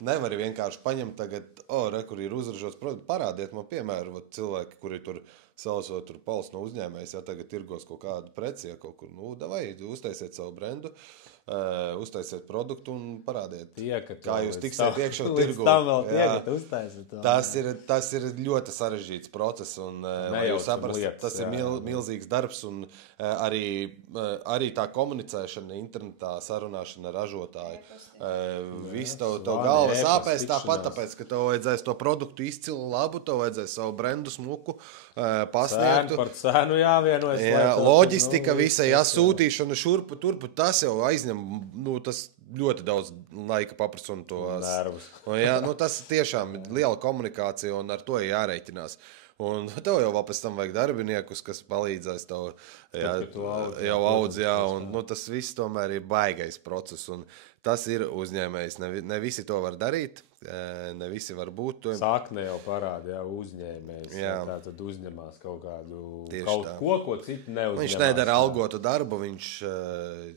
nevari vienkārši paņemt tagad, kur ir uzražots produkts, parādiet man piemēru, cilvēki, kuri tur savsot tur pals no uzņēmējs, tagad tirgos kaut kādu preci, kaut kur, davai, uztaisiet savu brendu, uztaisiet produktu un parādiet, kā jūs tiksiet iekšā tirgu. Tas ir ļoti sarežģīts process un jūs saprast, tas ir milzīgs darbs un arī tā komunicēšana internetā, sarunāšana ar ražotāju. Viss tev galva sāpēs tāpat, tāpēc, ka tev vajadzēs to produktu izcilu labu, tev vajadzēs savu brendu smuku pasniegtu. Par cenu jāvienojas. Loģistika visa, sūtīšana šurpu, turpu, tas jau aizņem, tas ļoti daudz laika paprasa un tos nervus. Tas tiešām ir liela komunikācija un ar to jārēķinās. Un tev jau vēl pēc tam vajag darbiniekus, kas palīdzēs tev jau audz, un tas viss tomēr ir baigais process. Un tas ir uzņēmējs. Ne visi to var darīt, ne visi var būt. Sākne jau parāda, uzņēmējs. Tā tad uzņemās kaut ko citu neuzņemās. Viņš nedara algotu darbu, viņš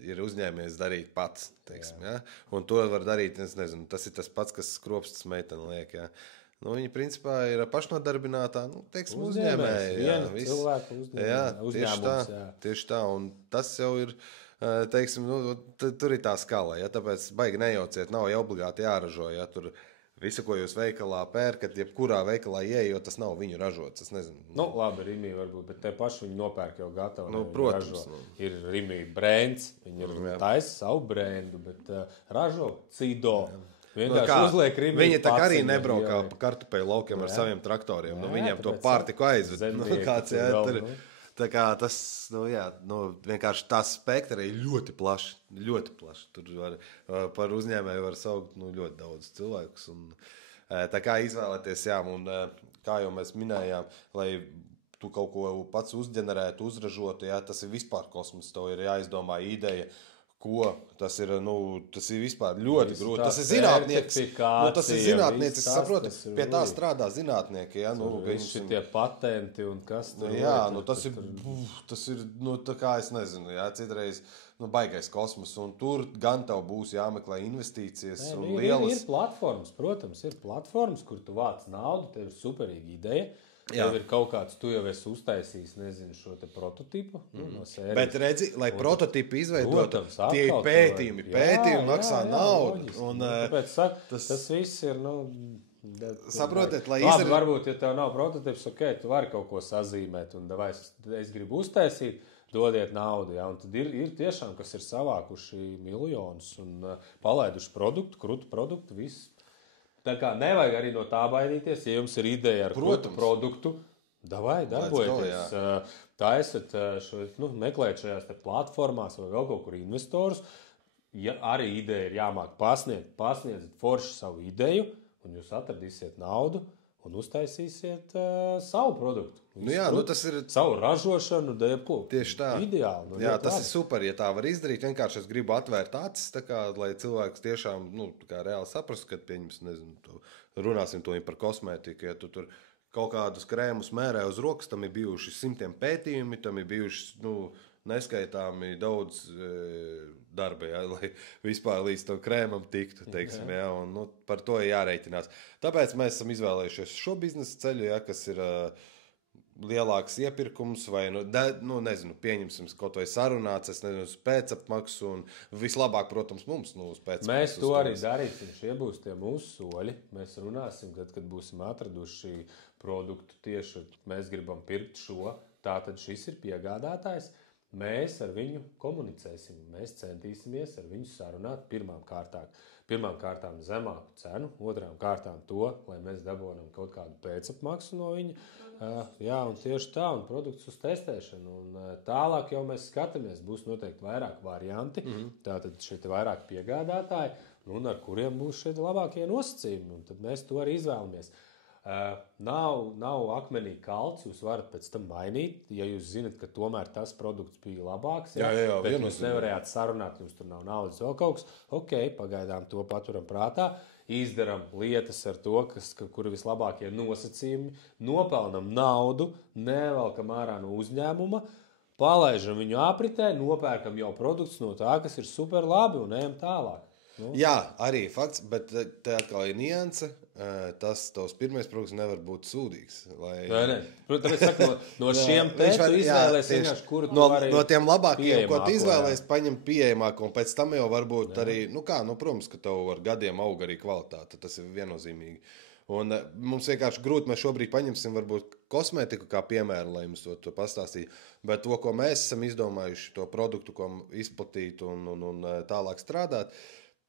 ir uzņēmējs darīt pats. Un to var darīt, es nezinu, tas ir tas pats, kas skropstas meitene liek. Viņi principā ir pašnodarbinātā, uzņēmēji. Cilvēku uzņēmums. Tieši tā, un tas jau ir, tur ir tā skala, tāpēc baigi nejauciet, nav jau obligāti jāražo, tur visu, ko jūs veikalā pērkat, jebkurā veikalā ieejot, tas nav viņu ražots, es nezinu. Labi, Rimi varbūt, bet te paši viņi nopērk jau gatavu. Protams. Ir Rimi brands, viņi ir taisa savu brandu, bet ražo Cido. Viņi tā arī nebraukā pa kartupeļu laukiem ar saviem traktoriem. Viņiem to pārtiku aizved. Tā kā tas, vienkārši tās spektra ir ļoti plaši. Ļoti plaši. Tur par uzņēmēju var saukt ļoti daudz cilvēkus. Tā kā izvēlēties, un kā jau mēs minējām, lai tu kaut ko pats uzģenerētu, uzražotu, tas ir vispār kosmos. Tev ir jāizdomā ideja. Tas ir vispār ļoti grūti. Tas ir zinātnieks. Tas ir zinātnieks, es saprotu, pie tā strādā zinātnieki. Visi tie patenti un kas tur. Tas ir, tā kā es nezinu, citreiz baigais kosmos. Un tur gan tev būs jāmeklē investīcijas un lielas. Ir platformas, protams, kur tu vāc naudu, tev ir superīga ideja. Tev ir kaut kāds, tu jau esi uztaisījis, nezinu, šo te prototipu no sērijas. Bet redzi, lai prototipu izveidotu, tie ir pētījumi. Pētījumi maksā naudu. Tāpēc tas viss ir, saprotiet, lai izdarīt. Varbūt, ja tev nav prototips, tu vari kaut ko sazīmēt un es gribu uztaisīt, dodiet naudu. Un tad ir tiešām, kas ir savākuši miljonus un palaiduši krūtu produktu, viss. Tā kā nevajag arī no tā baidīties, ja jums ir ideja ar produktu, darbojieties. Taisiet meklēt šajās platformās vai vēl kaut kur investorus. Ja arī ideja ir jāmāk pasniedziet forši savu ideju, un jūs atradīsiet naudu, un uztaisīsiet savu produktu. Tas ir savu ražošanu, tieši tā. Ideāli. Tas ir super, ja tā var izdarīt. Vienkārši es gribu atvērt acis, lai cilvēks tiešām reāli saprastu, kad runāsim to par kosmētiku, ja tu tur kaut kādus krēmus mērē uz rokas, tam ir bijuši simtiem pētījumi, tam ir bijuši neskaitāmi daudz darba, lai vispār līdz tam krēmam tiktu, teiksim, un par to ir jārēķinās. Tāpēc mēs esam izvēlējušies šo biznesa ceļu, kas ir lielāks iepirkums vai, pieņemsim kaut vai sarunāts, uz pēcapmaksu un vislabāk, protams, mums uz pēcapmaksu. Mēs to arī darīsim, šie būs tie mūsu soļi. Mēs runāsim, kad būsim atraduši produktu tieši, mēs gribam pirkt šo, tātad šis ir piegādātājs. Mēs ar viņu komunicēsim, mēs centīsimies ar viņu sarunāt pirmām kārtām zemāku cenu, otrām kārtām to, lai mēs dabonam kaut kādu pēcapmaksu no viņa. Un tieši tā, un produkts uz testēšanu. Un tālāk jau mēs skatāmies, būs noteikti vairāk varianti, tātad šie vairāk piegādātāji, un ar kuriem būs šie labākie nosacījumi, un tad mēs to arī izvēlamies. Nav akmenī kalts, jūs varat pēc tam mainīt, ja jūs zinat, ka tomēr tas produkts bija labāks, bet jūs nevarējāt sarunāt, jums tur nav naudas vēl kaut kas, pagaidām to paturam prātā, izdaram lietas ar to, kuri vislabākie nosacījumi, nopelnam naudu, nevelkam ārā no uzņēmuma, palaižam viņu apritē, nopērkam jau produktus no tā, kas ir super labi un ejam tālāk. Jā, arī fakts, bet te atkal ir nianse. Tas tavs pirmais produkts nevar būt sūdīgs. Nē. Protams, es saku, no šiem te tu izvēlēs vienkārši, kuru tu vari no tiem labākajiem, ko tu izvēlēs, paņem pieejamāko, un pēc tam jau varbūt arī, protams, ka tev ar gadiem aug arī kvalitāte, tas ir viennozīmīgi. Un mums vienkārši grūti, mēs šobrīd paņemsim varbūt kosmētiku kā piemēru, lai mums to pastāstītu, bet to, ko mēs esam izdomājuši, to produktu, ko izplatīt un tālāk strādāt,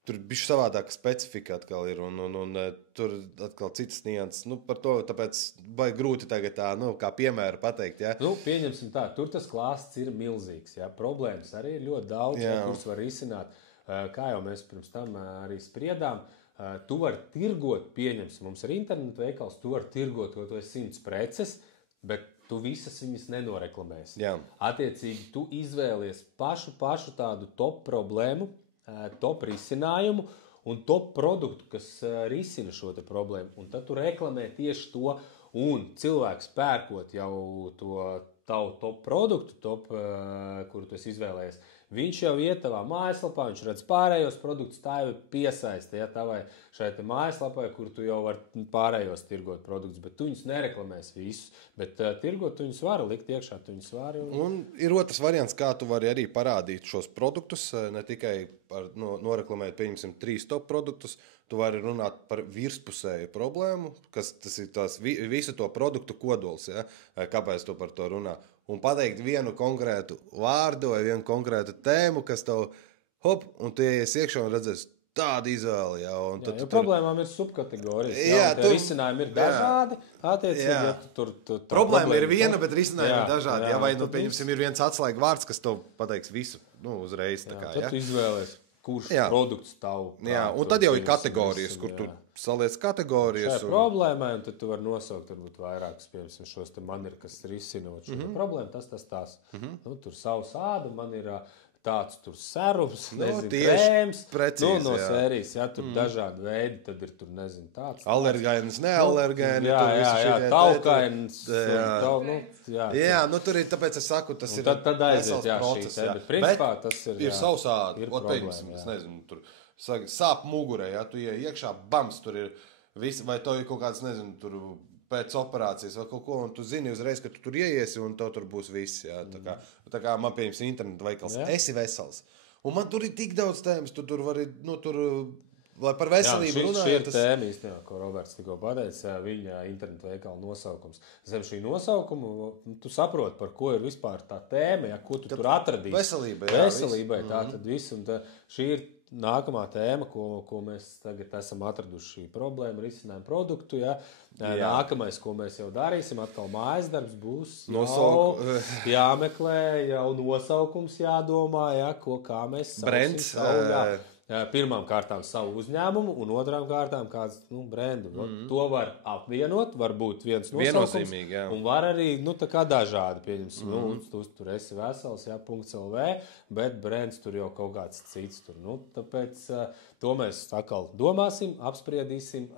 tur bišķi savādāka specifika atkal ir, un tur atkal citas nianses. Par to tāpēc vajag grūti tagad tā, kā piemēru pateikt, ja? Pieņemsim tā, tur tas klāsts ir milzīgs, ja? Problēmas arī ir ļoti daudz, kuras var risināt. Kā jau mēs pirms tam arī spriedām, tu vari tirgot, pieņemsim, mums ir internetu veikals, tu vari tirgot, to 100 preces, bet tu visas viņas nenoreklamēsi. Jā. Attiecīgi, tu izvēlies pašu tādu top problēmu, top risinājumu un top produktu, kas risina šo te problēmu. Un tad tu reklamē tieši to, un cilvēks pērkot jau to tavu top produktu, kuru tu esi izvēlējies, viņš jau iet tavā mājaslapā, viņš redz pārējos produktus, tā jau piesaista, tavai šai te mājaslapai, kur tu jau vari pārējos tirgot produktus, bet tu viņus nereklamēs visus, bet tirgot tu viņus vari, likt iekšā tu viņus vari. Un ir otrs variants, kā tu vari arī parādīt šos produktus, ne tikai noreklamēt, pieņemsim, 3 top produktus, tu vari runāt par virspusēju problēmu, kas tas ir visu to produktu kodols, kāpēc tu par to runā. Un pateikt vienu konkrētu vārdu vai vienu konkrētu tēmu, kas tev, un tu ieies iekšā un redzēs tādu izvēli. Problēmām ir subkategorijas, risinājumi ir dažādi. Attiecīgi, problēma ir viena, bet risinājumi ir dažādi. Vai, pieņemsim, ir viens atslēga vārds, kas tev pateiks visu, uzreiz. Tad tu izvēlies, kurš produkts tavu. Un tad jau ir kategorijas, kur tu saliec kategorijas. Šai problēmai, un tad tu vari nosaukt varbūt vairākus, piemēram, šos te man ir, kas risinot šo problēmu, tas. Tur savs āda, man ir tāds tur serums, krēms, no sērijas, tur dažādi veidi, tad ir tur, tāds. Allergēns, neallergēni. Taukains. Tur ir, tāpēc es saku, tas ir tad aiziet, process. Bet principā tas ir savs āda, pieņemsim, es nezinu, tur sāp mugurē, tu iekšā, bams, tur ir viss, vai to ir kaut kāds, nezinu, tur pēc operācijas vai kaut ko, un tu zini uzreiz, ka tu tur ieiesi, un tev tur būs viss, tā kā man pieņems internetu veikals, esi vesels. Un man tur ir tik daudz tēmas, tu tur vari, lai par veselību runājot. Šī ir tēma īstenībā, ko Roberts tikko pateica, viņa internetu veikala nosaukums. Zem šī nosaukumu, tu saproti, par ko ir vispār tā tēma, ko tu tur atradīsi. Veselībai, tā tad viss, un šī ir nākamā tēma, ko mēs tagad esam atraduši, šī problēma, risinājumu produktu. Nākamais, ko mēs jau darīsim, atkal mājas darbs būs jāmeklē, jau nosaukums jādomā, kā mēs Brents, pirmām kārtām savu uzņēmumu, un otrām kārtām kāds brendu. To var apvienot, var būt viens nosaukums, un var arī tā kā dažādi, pieņemsim, tur esi vesels, .lv, bet brands tur jau kaut kāds cits tur. Tāpēc to mēs atkal domāsim, apspriedīsim.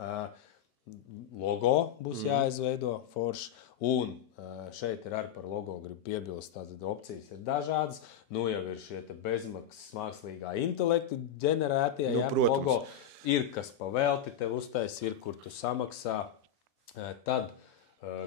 Logo būs jāizveido forši. Un šeit ir arī par logo gribu piebilst, tātad opcijas ir dažādas. Jau ir šie bezmaksas mākslīgā intelekta ģenerētie logo. Ir, kas pavelti tev uztais, ir, kur tu samaksā. Tad,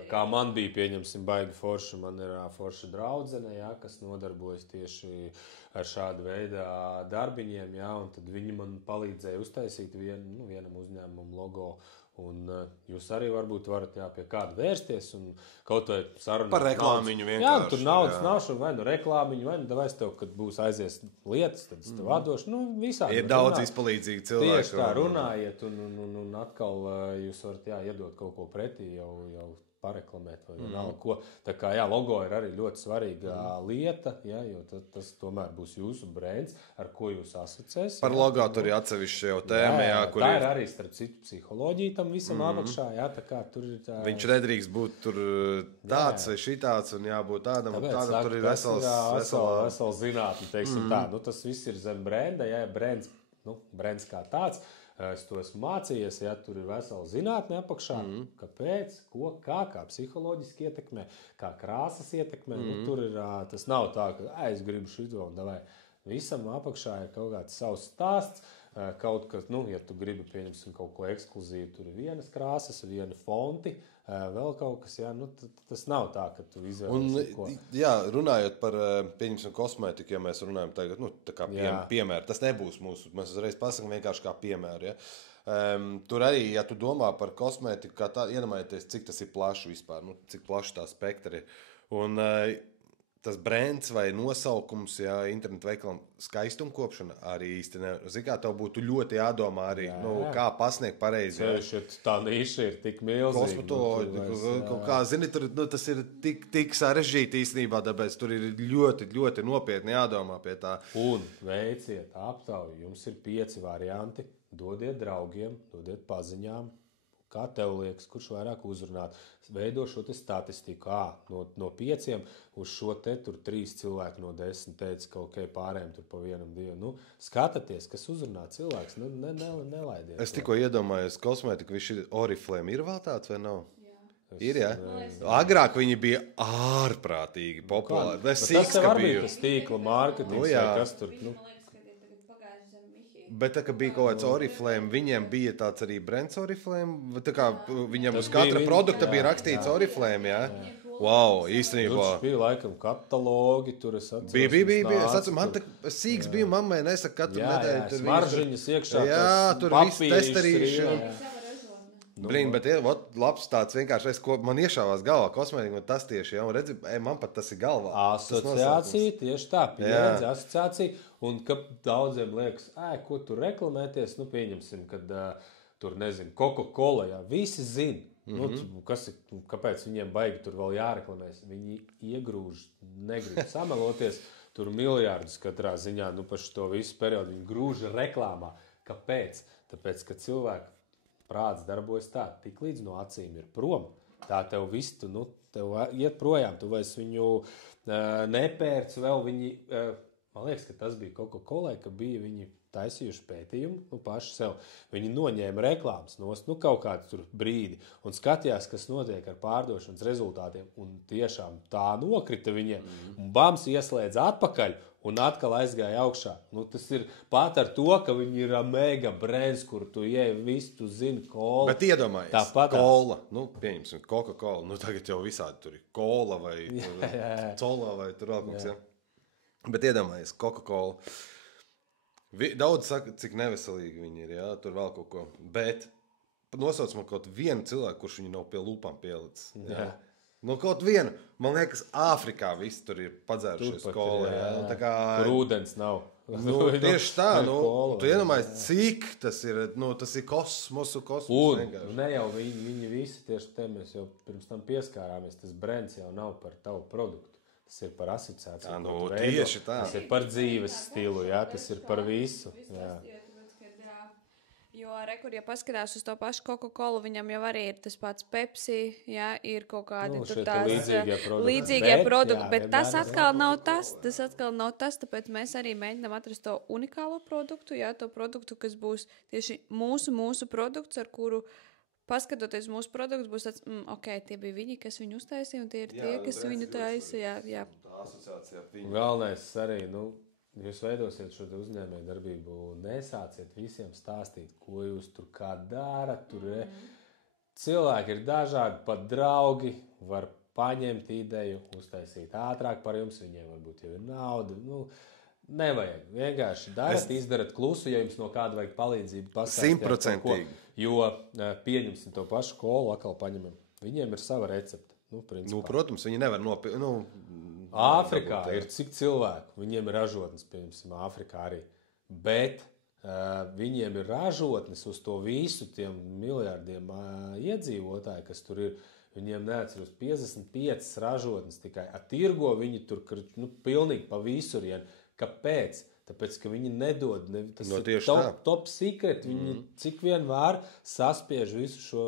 kā man bija, pieņemsim, baigi forši, man ir forša draudzene, kas nodarbojas tieši ar šādu veidu darbiņiem, un tad viņi man palīdzēja uztaisīt vienam uzņēmumam logo. Un jūs arī varbūt varat pie kāda vērsties un kaut vai sarunāt. Par reklāmiņu vienkārši. Tur naudas nav, vai reklāmiņu, vai davais tev, kad būs aizies lietas, tad es tev atdošu. Visādi. Ir daudz izpalīdzīgi cilvēki. Tieši tā runājiet un atkal jūs varat iedot kaut ko pretī jau pareklamēt vai vienalga ko. Tā kā logo ir arī ļoti svarīga lieta, jo tas tomēr būs jūsu brands, ar ko jūs asociēsiet. Par logo tur ir atsevišķi jau tēma, kur tā ir arī starp citu psiholoģija tam visam apakšā, tā kā tur ir tā. Viņš nedrīkst būt tur tāds vai šitāds un jābūt tādam, tādam tur ir vesels zinātni, teiksim tā. Tas viss ir zem brenda, brands kā tāds. Es to esmu mācījies, tur ir vesela zinātne apakšā, kāpēc, ko, kā psiholoģiski ietekmē, kā krāsas ietekmē. Tur ir, tas nav tā, ka es gribu šito un davai. Visam apakšā ir kaut kāds savs stāsts, kaut kas, ja tu gribi pieņemsim kaut ko ekskluzīvu, tur ir vienas krāsas, viena fonti, vēl kaut kas, tas nav tā, ka tu izvēlies ko. Runājot par, pieņemsim, kosmētiku, ja mēs runājam tagad, tā kā piemēru, tas nebūs mūsu, mēs uzreiz pasakam vienkārši kā piemēru, tur arī, ja tu domā par kosmētiku, kā tā, iedomājieties, cik tas ir plaši vispār, cik plaši tā spektra ir, un tas brands vai nosaukums, internetu veikalam skaistumkopšana arī īsti zini, kā tev būtu ļoti jādomā arī, kā pasniegt pareizi. Tā niša ir tik milzīga. Kosmetoloģi, kā zini, tur tas ir tik sarežģīti īstenībā, tāpēc tur ir ļoti, ļoti nopietni jādomā pie tā. Un veiciet aptauju, jums ir 5 varianti, dodiet draugiem, dodiet paziņām. Kā tev liekas, kurš vairāk uzrunāt? Veido šo statistiku. No 5 uz šo tur 3 cilvēki no 10 teica, ka pārējiem tur pa 1-2. Skatāties, kas uzrunā cilvēks, nelaidiet. Es tikko iedomājos, kosmētika, Oriflame ir vēl tāds vai nav? Ir, Agrāk viņi bija ārprātīgi populāri. Tas jau arī bija tas tīkla mārketings, kas tur... Bet tā kā bija kaut kāds Oriflame, viņiem bija tāds arī brands Oriflame, tā kā viņam uz katra produkta bija rakstīts Oriflame, Wow, īstenībā. Tur bija laikam katalogi, tur es atceros. Bija. Es atceros, man tā sīks bija mammai, nesaka katru nedēļu. Tur smaržģiņas iekšā. Tur viss testerīši. Bet ir labs tāds vienkārši, man iešāvās galvā kosmētika, un tas tieši, redzi, man pat tas ir galvā. Asociācija, tieši tā, pieredze, asociācija, un ka daudziem liekas, ko tur reklamēties, pieņemsim, kad tur, nezinu, Coca-Cola, visi zina, kāpēc viņiem baigi tur vēl jāreklamēs, viņi iegrūž, negrib sameloties, tur miljārdus katrā ziņā, par šo visu periodu viņi grūž reklāmā. Kāpēc? Tāpēc, ka cilvēki prāts darbojas tā, tik līdz no acīm ir prom, tā tev viss, tev iet projām, tu vairs viņu nepērc vēl viņi, man liekas, ka tas bija Coca-Cola, ka bija viņi taisījuši pētījumu, paši sev, viņi noņēma reklāmas nost, kaut kādu tur brīdi, un skatījās, kas notiek ar pārdošanas rezultātiem, un tiešām tā nokrita viņiem, un bams ieslēdz atpakaļ, un atkal aizgāja augšā. Tas ir pat ar to, ka viņi ir mega brands, kur tu ieej, visu tu zini, kola. Bet iedomājies, kola, pieņemsim, Coca-Cola, tagad jau visādi tur ir kola vai cola vai tur vēl kaut kas, Bet iedomājies, Coca-Cola. Daudz saka, cik neveselīgi viņi ir, tur vēl kaut ko. Bet nosauc man kaut vienu cilvēku, kurš viņu nav pie lūpām pielicis. Kaut vienu. Man liekas, Āfrikā viss tur ir padzērušies kola. Tur ūdens nav. Tieši tā, tu iedomājies, cik tas ir, tas ir kosmosu. Un ne jau viņi visi tieši te mēs jau pirms tam pieskārāmies, tas brands jau nav par tavu produktu. Tas ir par asociāciju. Tieši tā. Tas ir par dzīves stilu, tas ir par visu. Jo, rekur, ja paskatās uz to pašu Coca-Cola, viņam jau arī ir tas pats Pepsi, jā, ir kaut kādi tur tās līdzīgie produkti, bet tas atkal nav tas, tāpēc mēs arī mēģinām atrast to unikālo produktu, jā, to produktu, kas būs tieši mūsu produkts, ar kuru paskatoties mūsu produktus, būs tāds, ok, tie bija viņi, kas viņu uztaisīja, un tie ir tie, kas viņu taisa, jā. Tā asociācija ap viņu. Galvenais arī, jūs veidosiet šo uzņēmēju darbību, nesāciet visiem stāstīt, ko jūs tur kā darat. Cilvēki ir dažādi, pat draugi var paņemt ideju, uztaisīt ātrāk par jums, viņiem varbūt jau ir nauda. Nevajag. Vienkārši izdarat klusu, ja jums no kāda vajag palīdzību. 100%. Jo pieņemsim to pašu kolu, atkal paņemam. Viņiem ir sava recepte. Protams, viņi nevar Āfrikā ir cik cilvēku, viņiem ir ražotnes, piemēram, Āfrikā arī, bet viņiem ir ražotnes uz to visu tiem miljardiem iedzīvotāji, kas tur ir, viņiem neatceros 55 ražotnes tikai, tirgo viņi tur pilnīgi pa visurien. Kāpēc? Tāpēc, ka viņi nedod, tas ir top secret, viņi cik vien var saspiež visu šo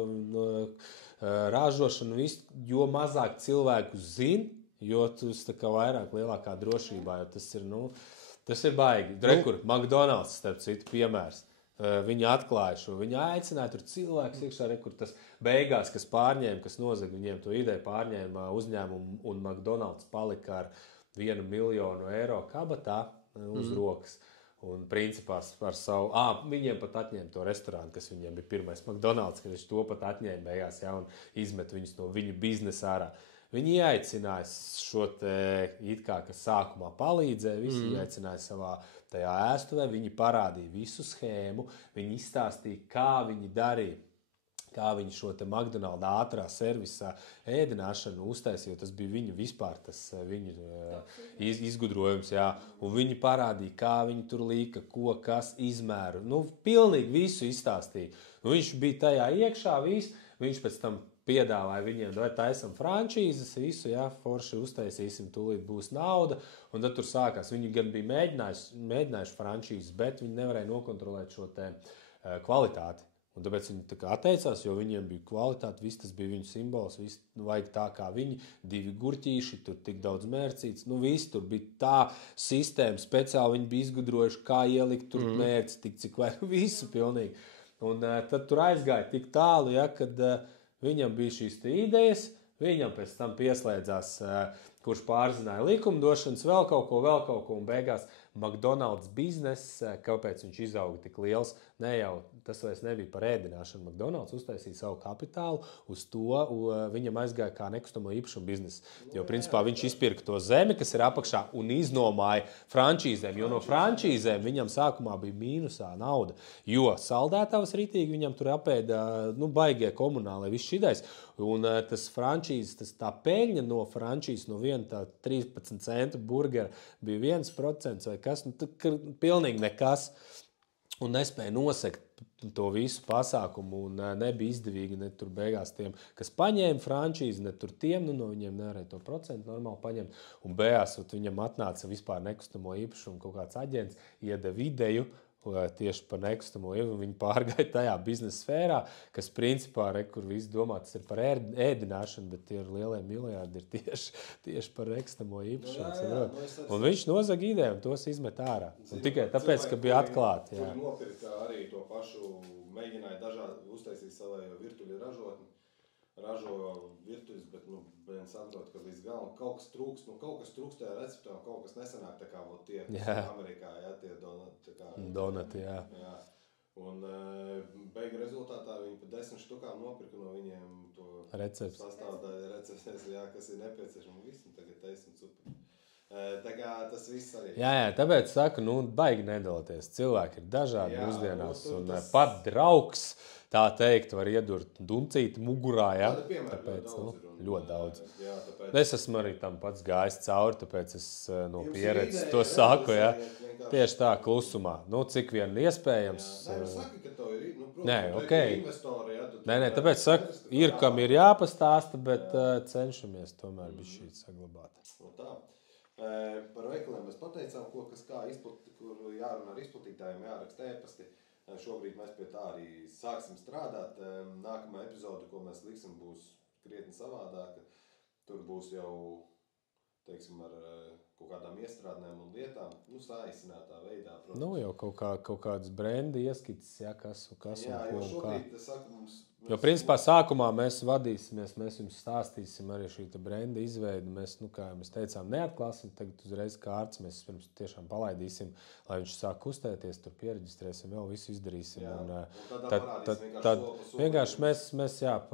ražošanu, jo mazāk cilvēku zina, jo tas tā kā vairāk lielākā drošībā, jo tas ir baigi. Rekur, McDonald's, starp citu, piemērs. Viņi atklāja šo, viņi aicināja tur cilvēkus iekšā, rekur tas beigās, kas pārņēma, kas nozaga viņiem to ideju, pārņēma uzņēmumu un McDonald's palika ar 1 miljonu eiro kabatā uz rokas. Un principā ar savu, viņiem pat atņēma to restorānu, kas viņiem bija pirmais McDonald's, ka viņš to pat atņēma beigās, un izmet viņus no viņu biznesa ārā. Viņi ieaicināja šo te, it kā, kas sākumā palīdzēja, visi ieaicināja savā tajā ēstuvē, viņi parādīja visu schēmu, viņi izstāstīja, kā viņi darīja, kā viņi šo te McDonald's ātrā servisā ēdināšanu uztaisīja, jo tas bija viņu vispār, tas viņu izgudrojums, jā, un viņi parādīja, kā viņi tur līka, ko, kas izmēru, pilnīgi visu izstāstīja. Viņš bija tajā iekšā, viņš pēc tam piedāvāja viņiem, vai taisam frančīzes, visu, jā, forši uztaisīsim, tūlīt būs nauda, un tad tur sākās. Viņi gan bija mēģinājuši frančīzes, bet viņi nevarēja nokontrolēt šo te kvalitāti. Un tāpēc viņi tā kā atteicās, jo viņiem bija kvalitāte, viss tas bija viņu simbols, viss vajag tā kā viņi, 2 gurķīši, tur tik daudz mērcīts, viss tur bija tā sistēma, speciāli viņi bija izgudrojuši, kā ielikt tur mērci, tik cik vajag, visu pilnīgi. Un tad tur aizgāja tik tālu, ja, kad viņam bija šīs idejas, viņam pēc tam pieslēdzās, kurš pārzināja likumdošanas, vēl kaut ko, un beigās McDonald's bizness, kāpēc viņš izauga tik liels, tas vairs nebija par ēdināšanu. McDonald's uztaisīja savu kapitālu, uz to viņam aizgāja kā nekustamo īpašumu biznesu. Jo principā viņš izpirka to zemi, kas ir apakšā, un iznomāja frančīzēm, jo no frančīzēm viņam sākumā bija mīnusā nauda, jo saldētavas ritīgi viņam tur apēda, baigie komunālai, viss šidais. Un tas frančīzes, tā peļņa no frančīzes, no viena tā 13 centu burgera bija 1% vai kas, pilnīgi nekas. Un nespēja nosekt to visu pasākumu, un nebija izdevīgi ne tur beigās tiem, kas paņēma frančīzi, ne tur tiem, no viņiem nevarēja to procentu normāli paņemt. Un beigās viņam atnāca vispār nekustamo īpašumu kaut kāds aģents, iedeva ideju, tieši par nekustamo īpašumu, viņi pārgāja tajā biznesa sfērā, kas principā, kur visi domā, tas ir par ēdināšanu, bet tie ir lielie miljardi ir tieši par nekustamo īpašumu. Un viņš nozaga ideju un tos izmet ārā. Un tikai tāpēc, ka bija atklāti. Tur nopirka arī to pašu, mēģināja dažādi uztaisīt savējo virtuļu ražotni, ražo virtuļus, bet viens saprot, ka līdz galam kaut kas trūkst tajā receptā, kaut kas nesanāk, tā kā tie Amerikā, tie donati, jā. Un beigu rezultātā viņi pa 10 štukām nopirka no viņiem to sastāvdaļu receptes, kas ir nepieciešama visam, tagad taisim super. Tā kā tas viss arī. Jā, tāpēc saku, baigi nedalīties. Cilvēki ir dažādi mūsdienās, un pat draugs, tā teikt, var iedurt duncīti mugurā, jā. Tāpēc, ļoti daudz. Jā, tāpēc. Es esmu arī tam pats gājis cauri, tāpēc es no pieredzes to saku, jā. Tieši tā, klusumā. Cik vien iespējams. Saki, ka tev ir, investori, jā. Nē, tāpēc saku, ir, kam ir jāpastāsta, bet cenšamies tomēr bišķīt saglabāt. Tā. Par veikaliem mēs pateicām, kur jārunā ar izplatītājiem, jāraksta ēpasti. Šobrīd mēs pie tā arī sāksim strādāt. Nākamā epizode, ko mēs liksim, būs krietni savādāka. Tur būs jau, teiksim, ar kaut kādām iestrādnēm un lietām, saīsinātā veidā. Protams. Nu, jau kaut kādas brendi ieskicis, ja, kas un ko. Jā, jo šobrīd, es saku, mums... Jo, principā, sākumā mēs vadīsimies, mēs jums stāstīsim arī šī brenda izveidi. Mēs, kā mēs teicām, neatklāsim. Tagad uzreiz kārtas mēs pirms tiešām palaidīsim, lai viņš sāk kustēties, tur pieregistrēsim, vēl visu izdarīsim. Jā, un tad vienkārši mēs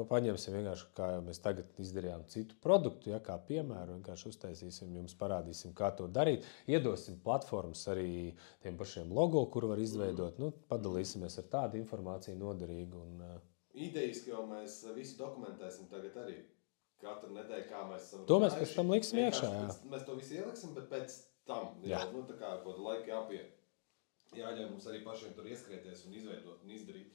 paņemsim vienkārši, kā jau mēs tagad izdarījām citu produktu, ja, kā piemēru, vienkārši uztaisīsim, jums parādīsim, kā to darīt. Iedosim platformas arī tiem pašiem logo, kuru var izveidot. Padalīsimies ar tādu informāciju noderīgu. Idejiski jau mēs visu dokumentēsim tagad arī. Katru nedēļu, kā mēs esam. To mēs pēc tam liksim iekšā. Mēs to visu ieliksim, bet pēc tam jau tā kā kaut laika jāpiet. Jāļauj mums arī pašiem tur ieskrieties un izveidot un izdarīt.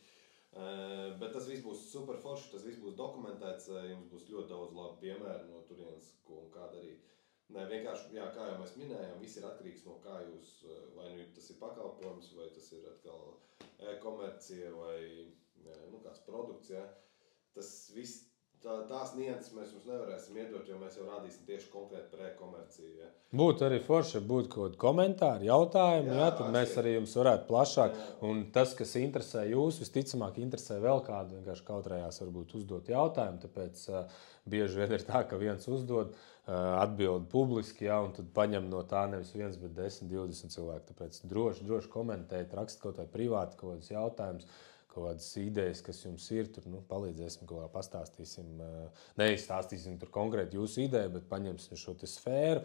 Bet tas viss būs super forši, tas viss būs dokumentēts. Jums būs ļoti daudz labu piemēru no turienes, ko un kā darīt. Vienkārši, kā jau mēs minējām, viss ir atkarīgs no kā jūs, vai tas ir pakalpojums, vai tas ir atkal e-komercija vai kāds produkts, ja. Tas viss, tās nianses mēs jums nevarēsim iedot, jo mēs jau rādīsim tieši konkrēti par e-komerciju, ja. Būtu arī forši, būtu kaut kādi komentāri, jautājumi, tad mēs arī jums varētu plašāk. Un tas, kas interesē jūs, visticamāk interesē vēl kādu, vienkārši kautrējās varbūt uzdot jautājumu, tāpēc bieži vien ir tā, ka viens uzdod, atbild publiski, un tad paņem no tā nevis viens, bet 10, 20 cilvēku. Tāpēc droši komentēt, rakst kaut vai privāti kaut kādus jautājumus, kaut kādas idejas, kas jums ir, tur palīdzēsim, kaut kā pastāstīsim. Neizstāstīsim tur konkrēti jūsu ideju, bet paņemsim šo te sfēru,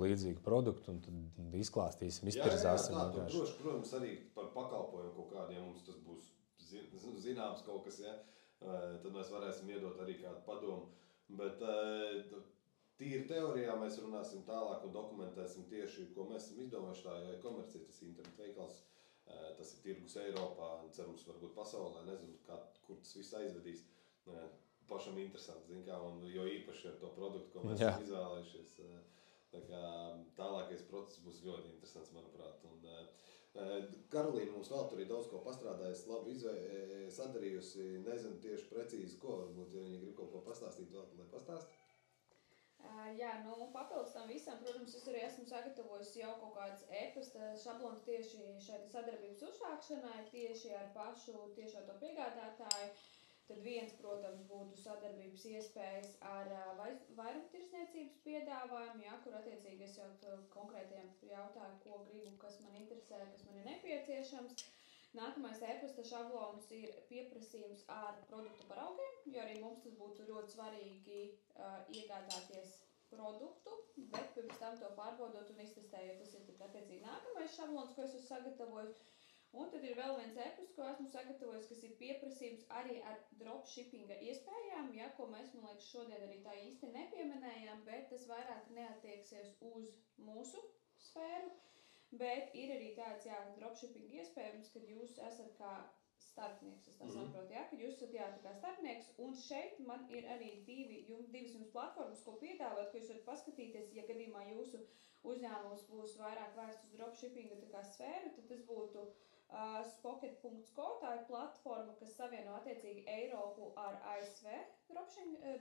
līdzīgu produktu un tad izklāstīsim, iztirzāsim. Jā, tur droši, protams, arī par pakalpojumu kaut kādu, ja mums tas būs zināms kaut kas, ja, tad mēs varēsim iedot arī kādu padomu. Bet tīri teorijā mēs runāsim tālāk un dokumentēsim tieši, ko mēs esam izdomājuši tā, jo komercija, tas internet veikals, tas ir tirgus Eiropā, cerams, varbūt pasaulē, nezinu, kur tas viss aizvedīs. Pašam interesanti, jo īpaši ar to produktu, ko mēs esam izvēlējušies. Tā kā tālākais process būs ļoti interesants, manuprāt. Karolīna mums vēl tur ir daudz ko pastrādājusi, labi sadarījusi, nezinu tieši precīzi ko, varbūt, ja viņi grib kaut ko pastāstīt, vēl, lai pastāst. Jā, papildus tam visam, protams, es arī esmu sagatavojis jau kaut kādas e-pasta šablons tieši šai sadarbības uzsākšanai, tieši ar pašu tiešo to piegādātāju. Tad viens, protams, būtu sadarbības iespējas ar vairumtirdzniecības piedāvājumu, kur attiecīgi es jau konkrētiem jautāju, ko gribu, kas man interesē, kas man ir nepieciešams. Nākamais e-pasta šablons ir pieprasījums ar produktu paraugiem, jo arī mums tas būtu ļoti svarīgi iegādāties produktu, bet pirms tam to pārbaudot un iztestējot. Tas ir attiecīgi nākamais šablons, ko es esmu sagatavojis. Un tad ir vēl viens e-pasts, ko esmu sagatavojis, kas ir pieprasījums arī ar dropshippinga iespējām, ko mēs, man liekas, šodien arī tā īsti nepieminējām, bet tas vairāk neattieksies uz mūsu sfēru. Bet ir arī tāds, dropshipping iespējams, kad jūs esat kā starpnieks, es tā saprotu, kad jūs esat tā kā starpnieks, un šeit man ir arī divas jums platformas, ko piedāvāt, ko jūs varat paskatīties, ja gadījumā jūsu uzņēmums būs vairāk vērsts uz dropshippinga tā kā sfēru, tad tas būtu spocket.co, tā ir platforma, kas savieno attiecīgi Eiropu ar ASV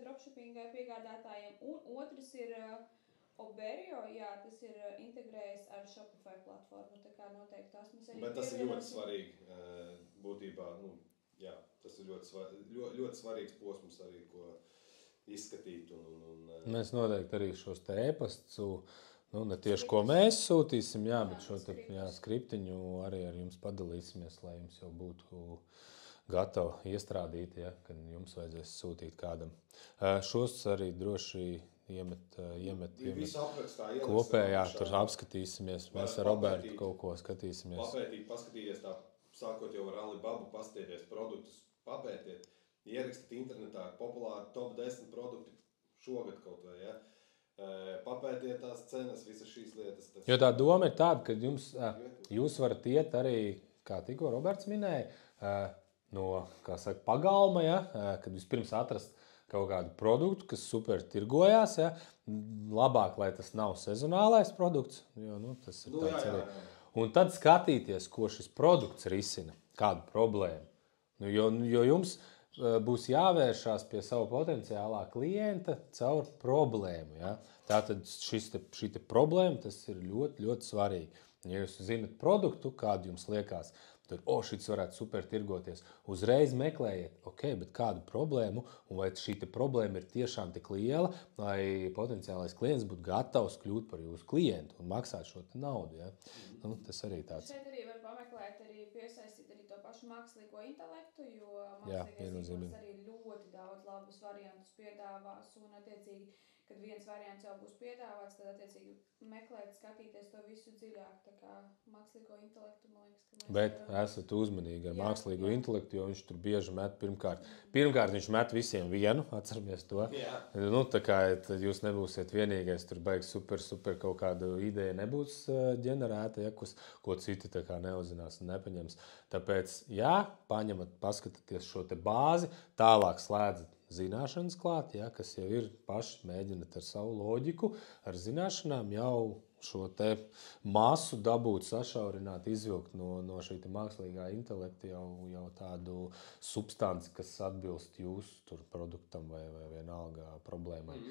dropshippinga piegādātājiem, un otrs ir Oberio, tas ir integrējis ar Shopify platformu, tā kā noteikti tās mēs arī... Bet tas ir ļoti svarīgi, būtībā, tas ir ļoti svarīgs posms arī, ko izskatīt. Mēs noteikti arī šos te e-pastus, ne tieši ko mēs sūtīsim, bet šo te skriptiņu arī ar jums padalīsimies, lai jums jau būtu gatavi iestrādīt, kad jums vajadzēs sūtīt kādam. Šos arī droši iemet kopējā, tur apskatīsimies, mēs ar Robertu kaut ko skatīsimies. Paskatīties tā, sākot jau ar Alibabu, paskatīties produktus, papētiet, ierakstīt internetā populāri top 10 produkti šogad kaut vai, papētiet tās cenas, visas šīs lietas. Jo tā doma ir tāda, ka jūs varat iet arī, kā tikko Roberts minēja, no, kā saka, pagalma, kad vispirms atrast kaut kādu produktu, kas super tirgojās, labāk, lai tas nav sezonālais produkts, jo tas ir tāds arī. Un tad skatīties, ko šis produkts risina, kādu problēmu. Jo jums būs jāvēršās pie sava potenciālā klienta caur problēmu. Ja? Tātad šī problēma tas ir ļoti, ļoti svarīgi. Ja jūs zinat produktu, kādu jums liekas, tad šis varētu super tirgoties. Uzreiz meklējiet, bet kādu problēmu, un vai šī problēma ir tiešām tik liela, lai potenciālais klients būtu gatavs kļūt par jūsu klientu un maksāt šo naudu. Ja? Tas arī tāds. Šeit arī var pameklēt, piesaistīt arī to pašu mākslīgo intelektu, jo mākslīgais intelekts arī ļoti daudz labus variantus piedāvās, un attiecīgi, kad viens variants jau būs piedāvāts, tad attiecīgi meklēt, skatīties to visu dziļāk. Tā kā mākslīgo intelektu, man liekas, ka mēs Bet esat uzmanīgi ar mākslīgo intelektu, jo viņš tur bieži met pirmkārt viņš met visiem vienu, atceramies to. Tā kā jūs nebūsiet vienīgais, tur beigas super kaut kāda ideja nebūs ģenerēta, ja, ko citi tā kā neuzzinās un nepaņems. Tāpēc, paņemat, paskatieties šo te bāzi, tālāk slēdzat zināšanas klāt, ja, kas jau ir paši mēģināt ar savu loģiku, ar zināšanām jau šo te masu dabūt, sašaurināt, izvilkt no šī mākslīgā intelekta jau tādu substanci, kas atbilst jūsu produktam vai vienalga problēmai.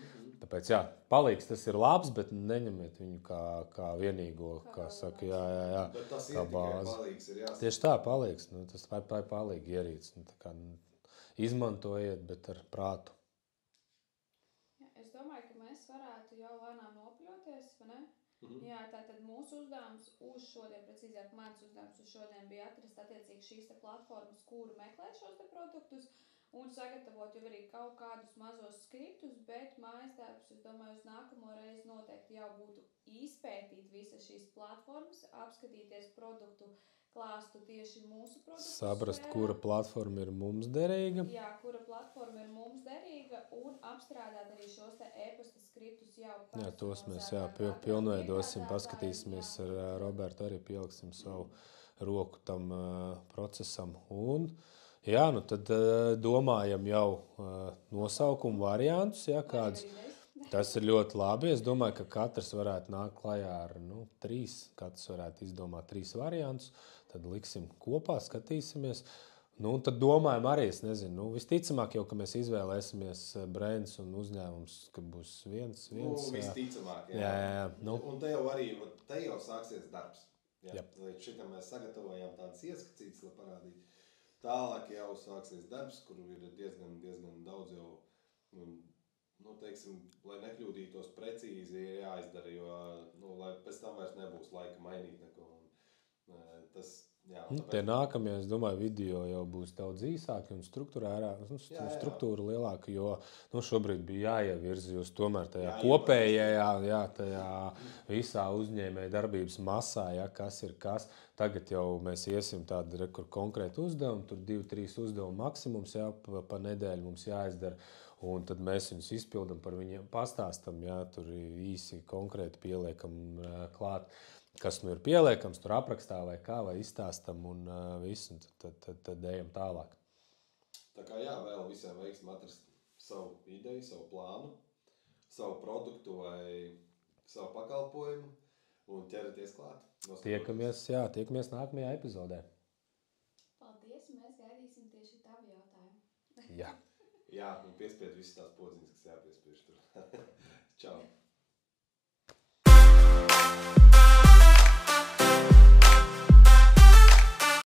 Tāpēc, palīgs tas ir labs, bet neņemiet viņu kā vienīgo, kā saka, jā. Bet tas kā bāzi. Palīgs ir jāsaka. Tieši tā, palīgs. Tas palīgi ierīts. Izmantojiet, bet ar prātu. Es domāju, ka mēs varētu jau lēnām nopļoties, vai ne? Jā, tātad mūsu uzdevums uz šodien, precīzāk mans uzdevums uz šodien bija atrast attiecīgi šīs te platformas, kur meklēt šos te produktus un sagatavot jau arī kaut kādus mazos skriptus, bet mājas darbs, es domāju, uz nākamo reizi noteikti jau būtu izpētīt visas šīs platformas, apskatīties produktu klāstu tieši mūsu produktu. Saprast, kura platforma ir mums derīga. Jā, kura platforma ir mums derīga un apstrādāt arī šos te e-pasta skriptus jau. Jā, tos mēs pilnveidosim, paskatīsimies ar Robertu, arī pieliksim savu roku tam procesam. Un, tad domājam jau nosaukumu variantus, kādus. Tas ir ļoti labi. Es domāju, ka katrs varētu nākt klajā ar 3, katrs varētu izdomāt 3 variantus. Tad liksim kopā, skatīsimies. Tad domājam arī, es nezinu, visticamāk jau, ka mēs izvēlēsimies brands un uzņēmums, ka būs viens. Visticamāk, jā. Un te jau sāksies darbs. Līdz šitam mēs sagatavojām tādas ieskacītas, lai parādītu. Tālāk jau sāksies darbs, kur ir diezgan daudz jau, lai nekļūdītos precīzi, ir jāizdara, jo lai pēc tam vairs nebūs laika mainīt neko. Tie nākamie, es domāju, video jau būs daudz īsāki un struktūra lielāka, jo šobrīd bija jāievirza jūs tomēr tajā kopējā, tajā visā uzņēmēja darbības masā, kas ir kas. Tagad jau mēs iesim tādu konkrētu uzdevumu, tur 2-3 uzdevumu maksimums, pa nedēļu mums jāizdara. Un tad mēs viņus izpildam, par viņiem pastāstam, tur īsi konkrēti pieliekam klāt, kas ir pieliekams, tur aprakstā vai kā, vai izstāstam un visu, un tad ejam tālāk. Tā kā vēl visiem veiksmi atrast savu ideju, savu plānu, savu produktu vai savu pakalpojumu un ķeraties klāt. Tiekamies nākamajā epizodē. Paldies, mēs gaidīsim tieši tavu jautājumu. Jā, un piespied visas tās podziņas,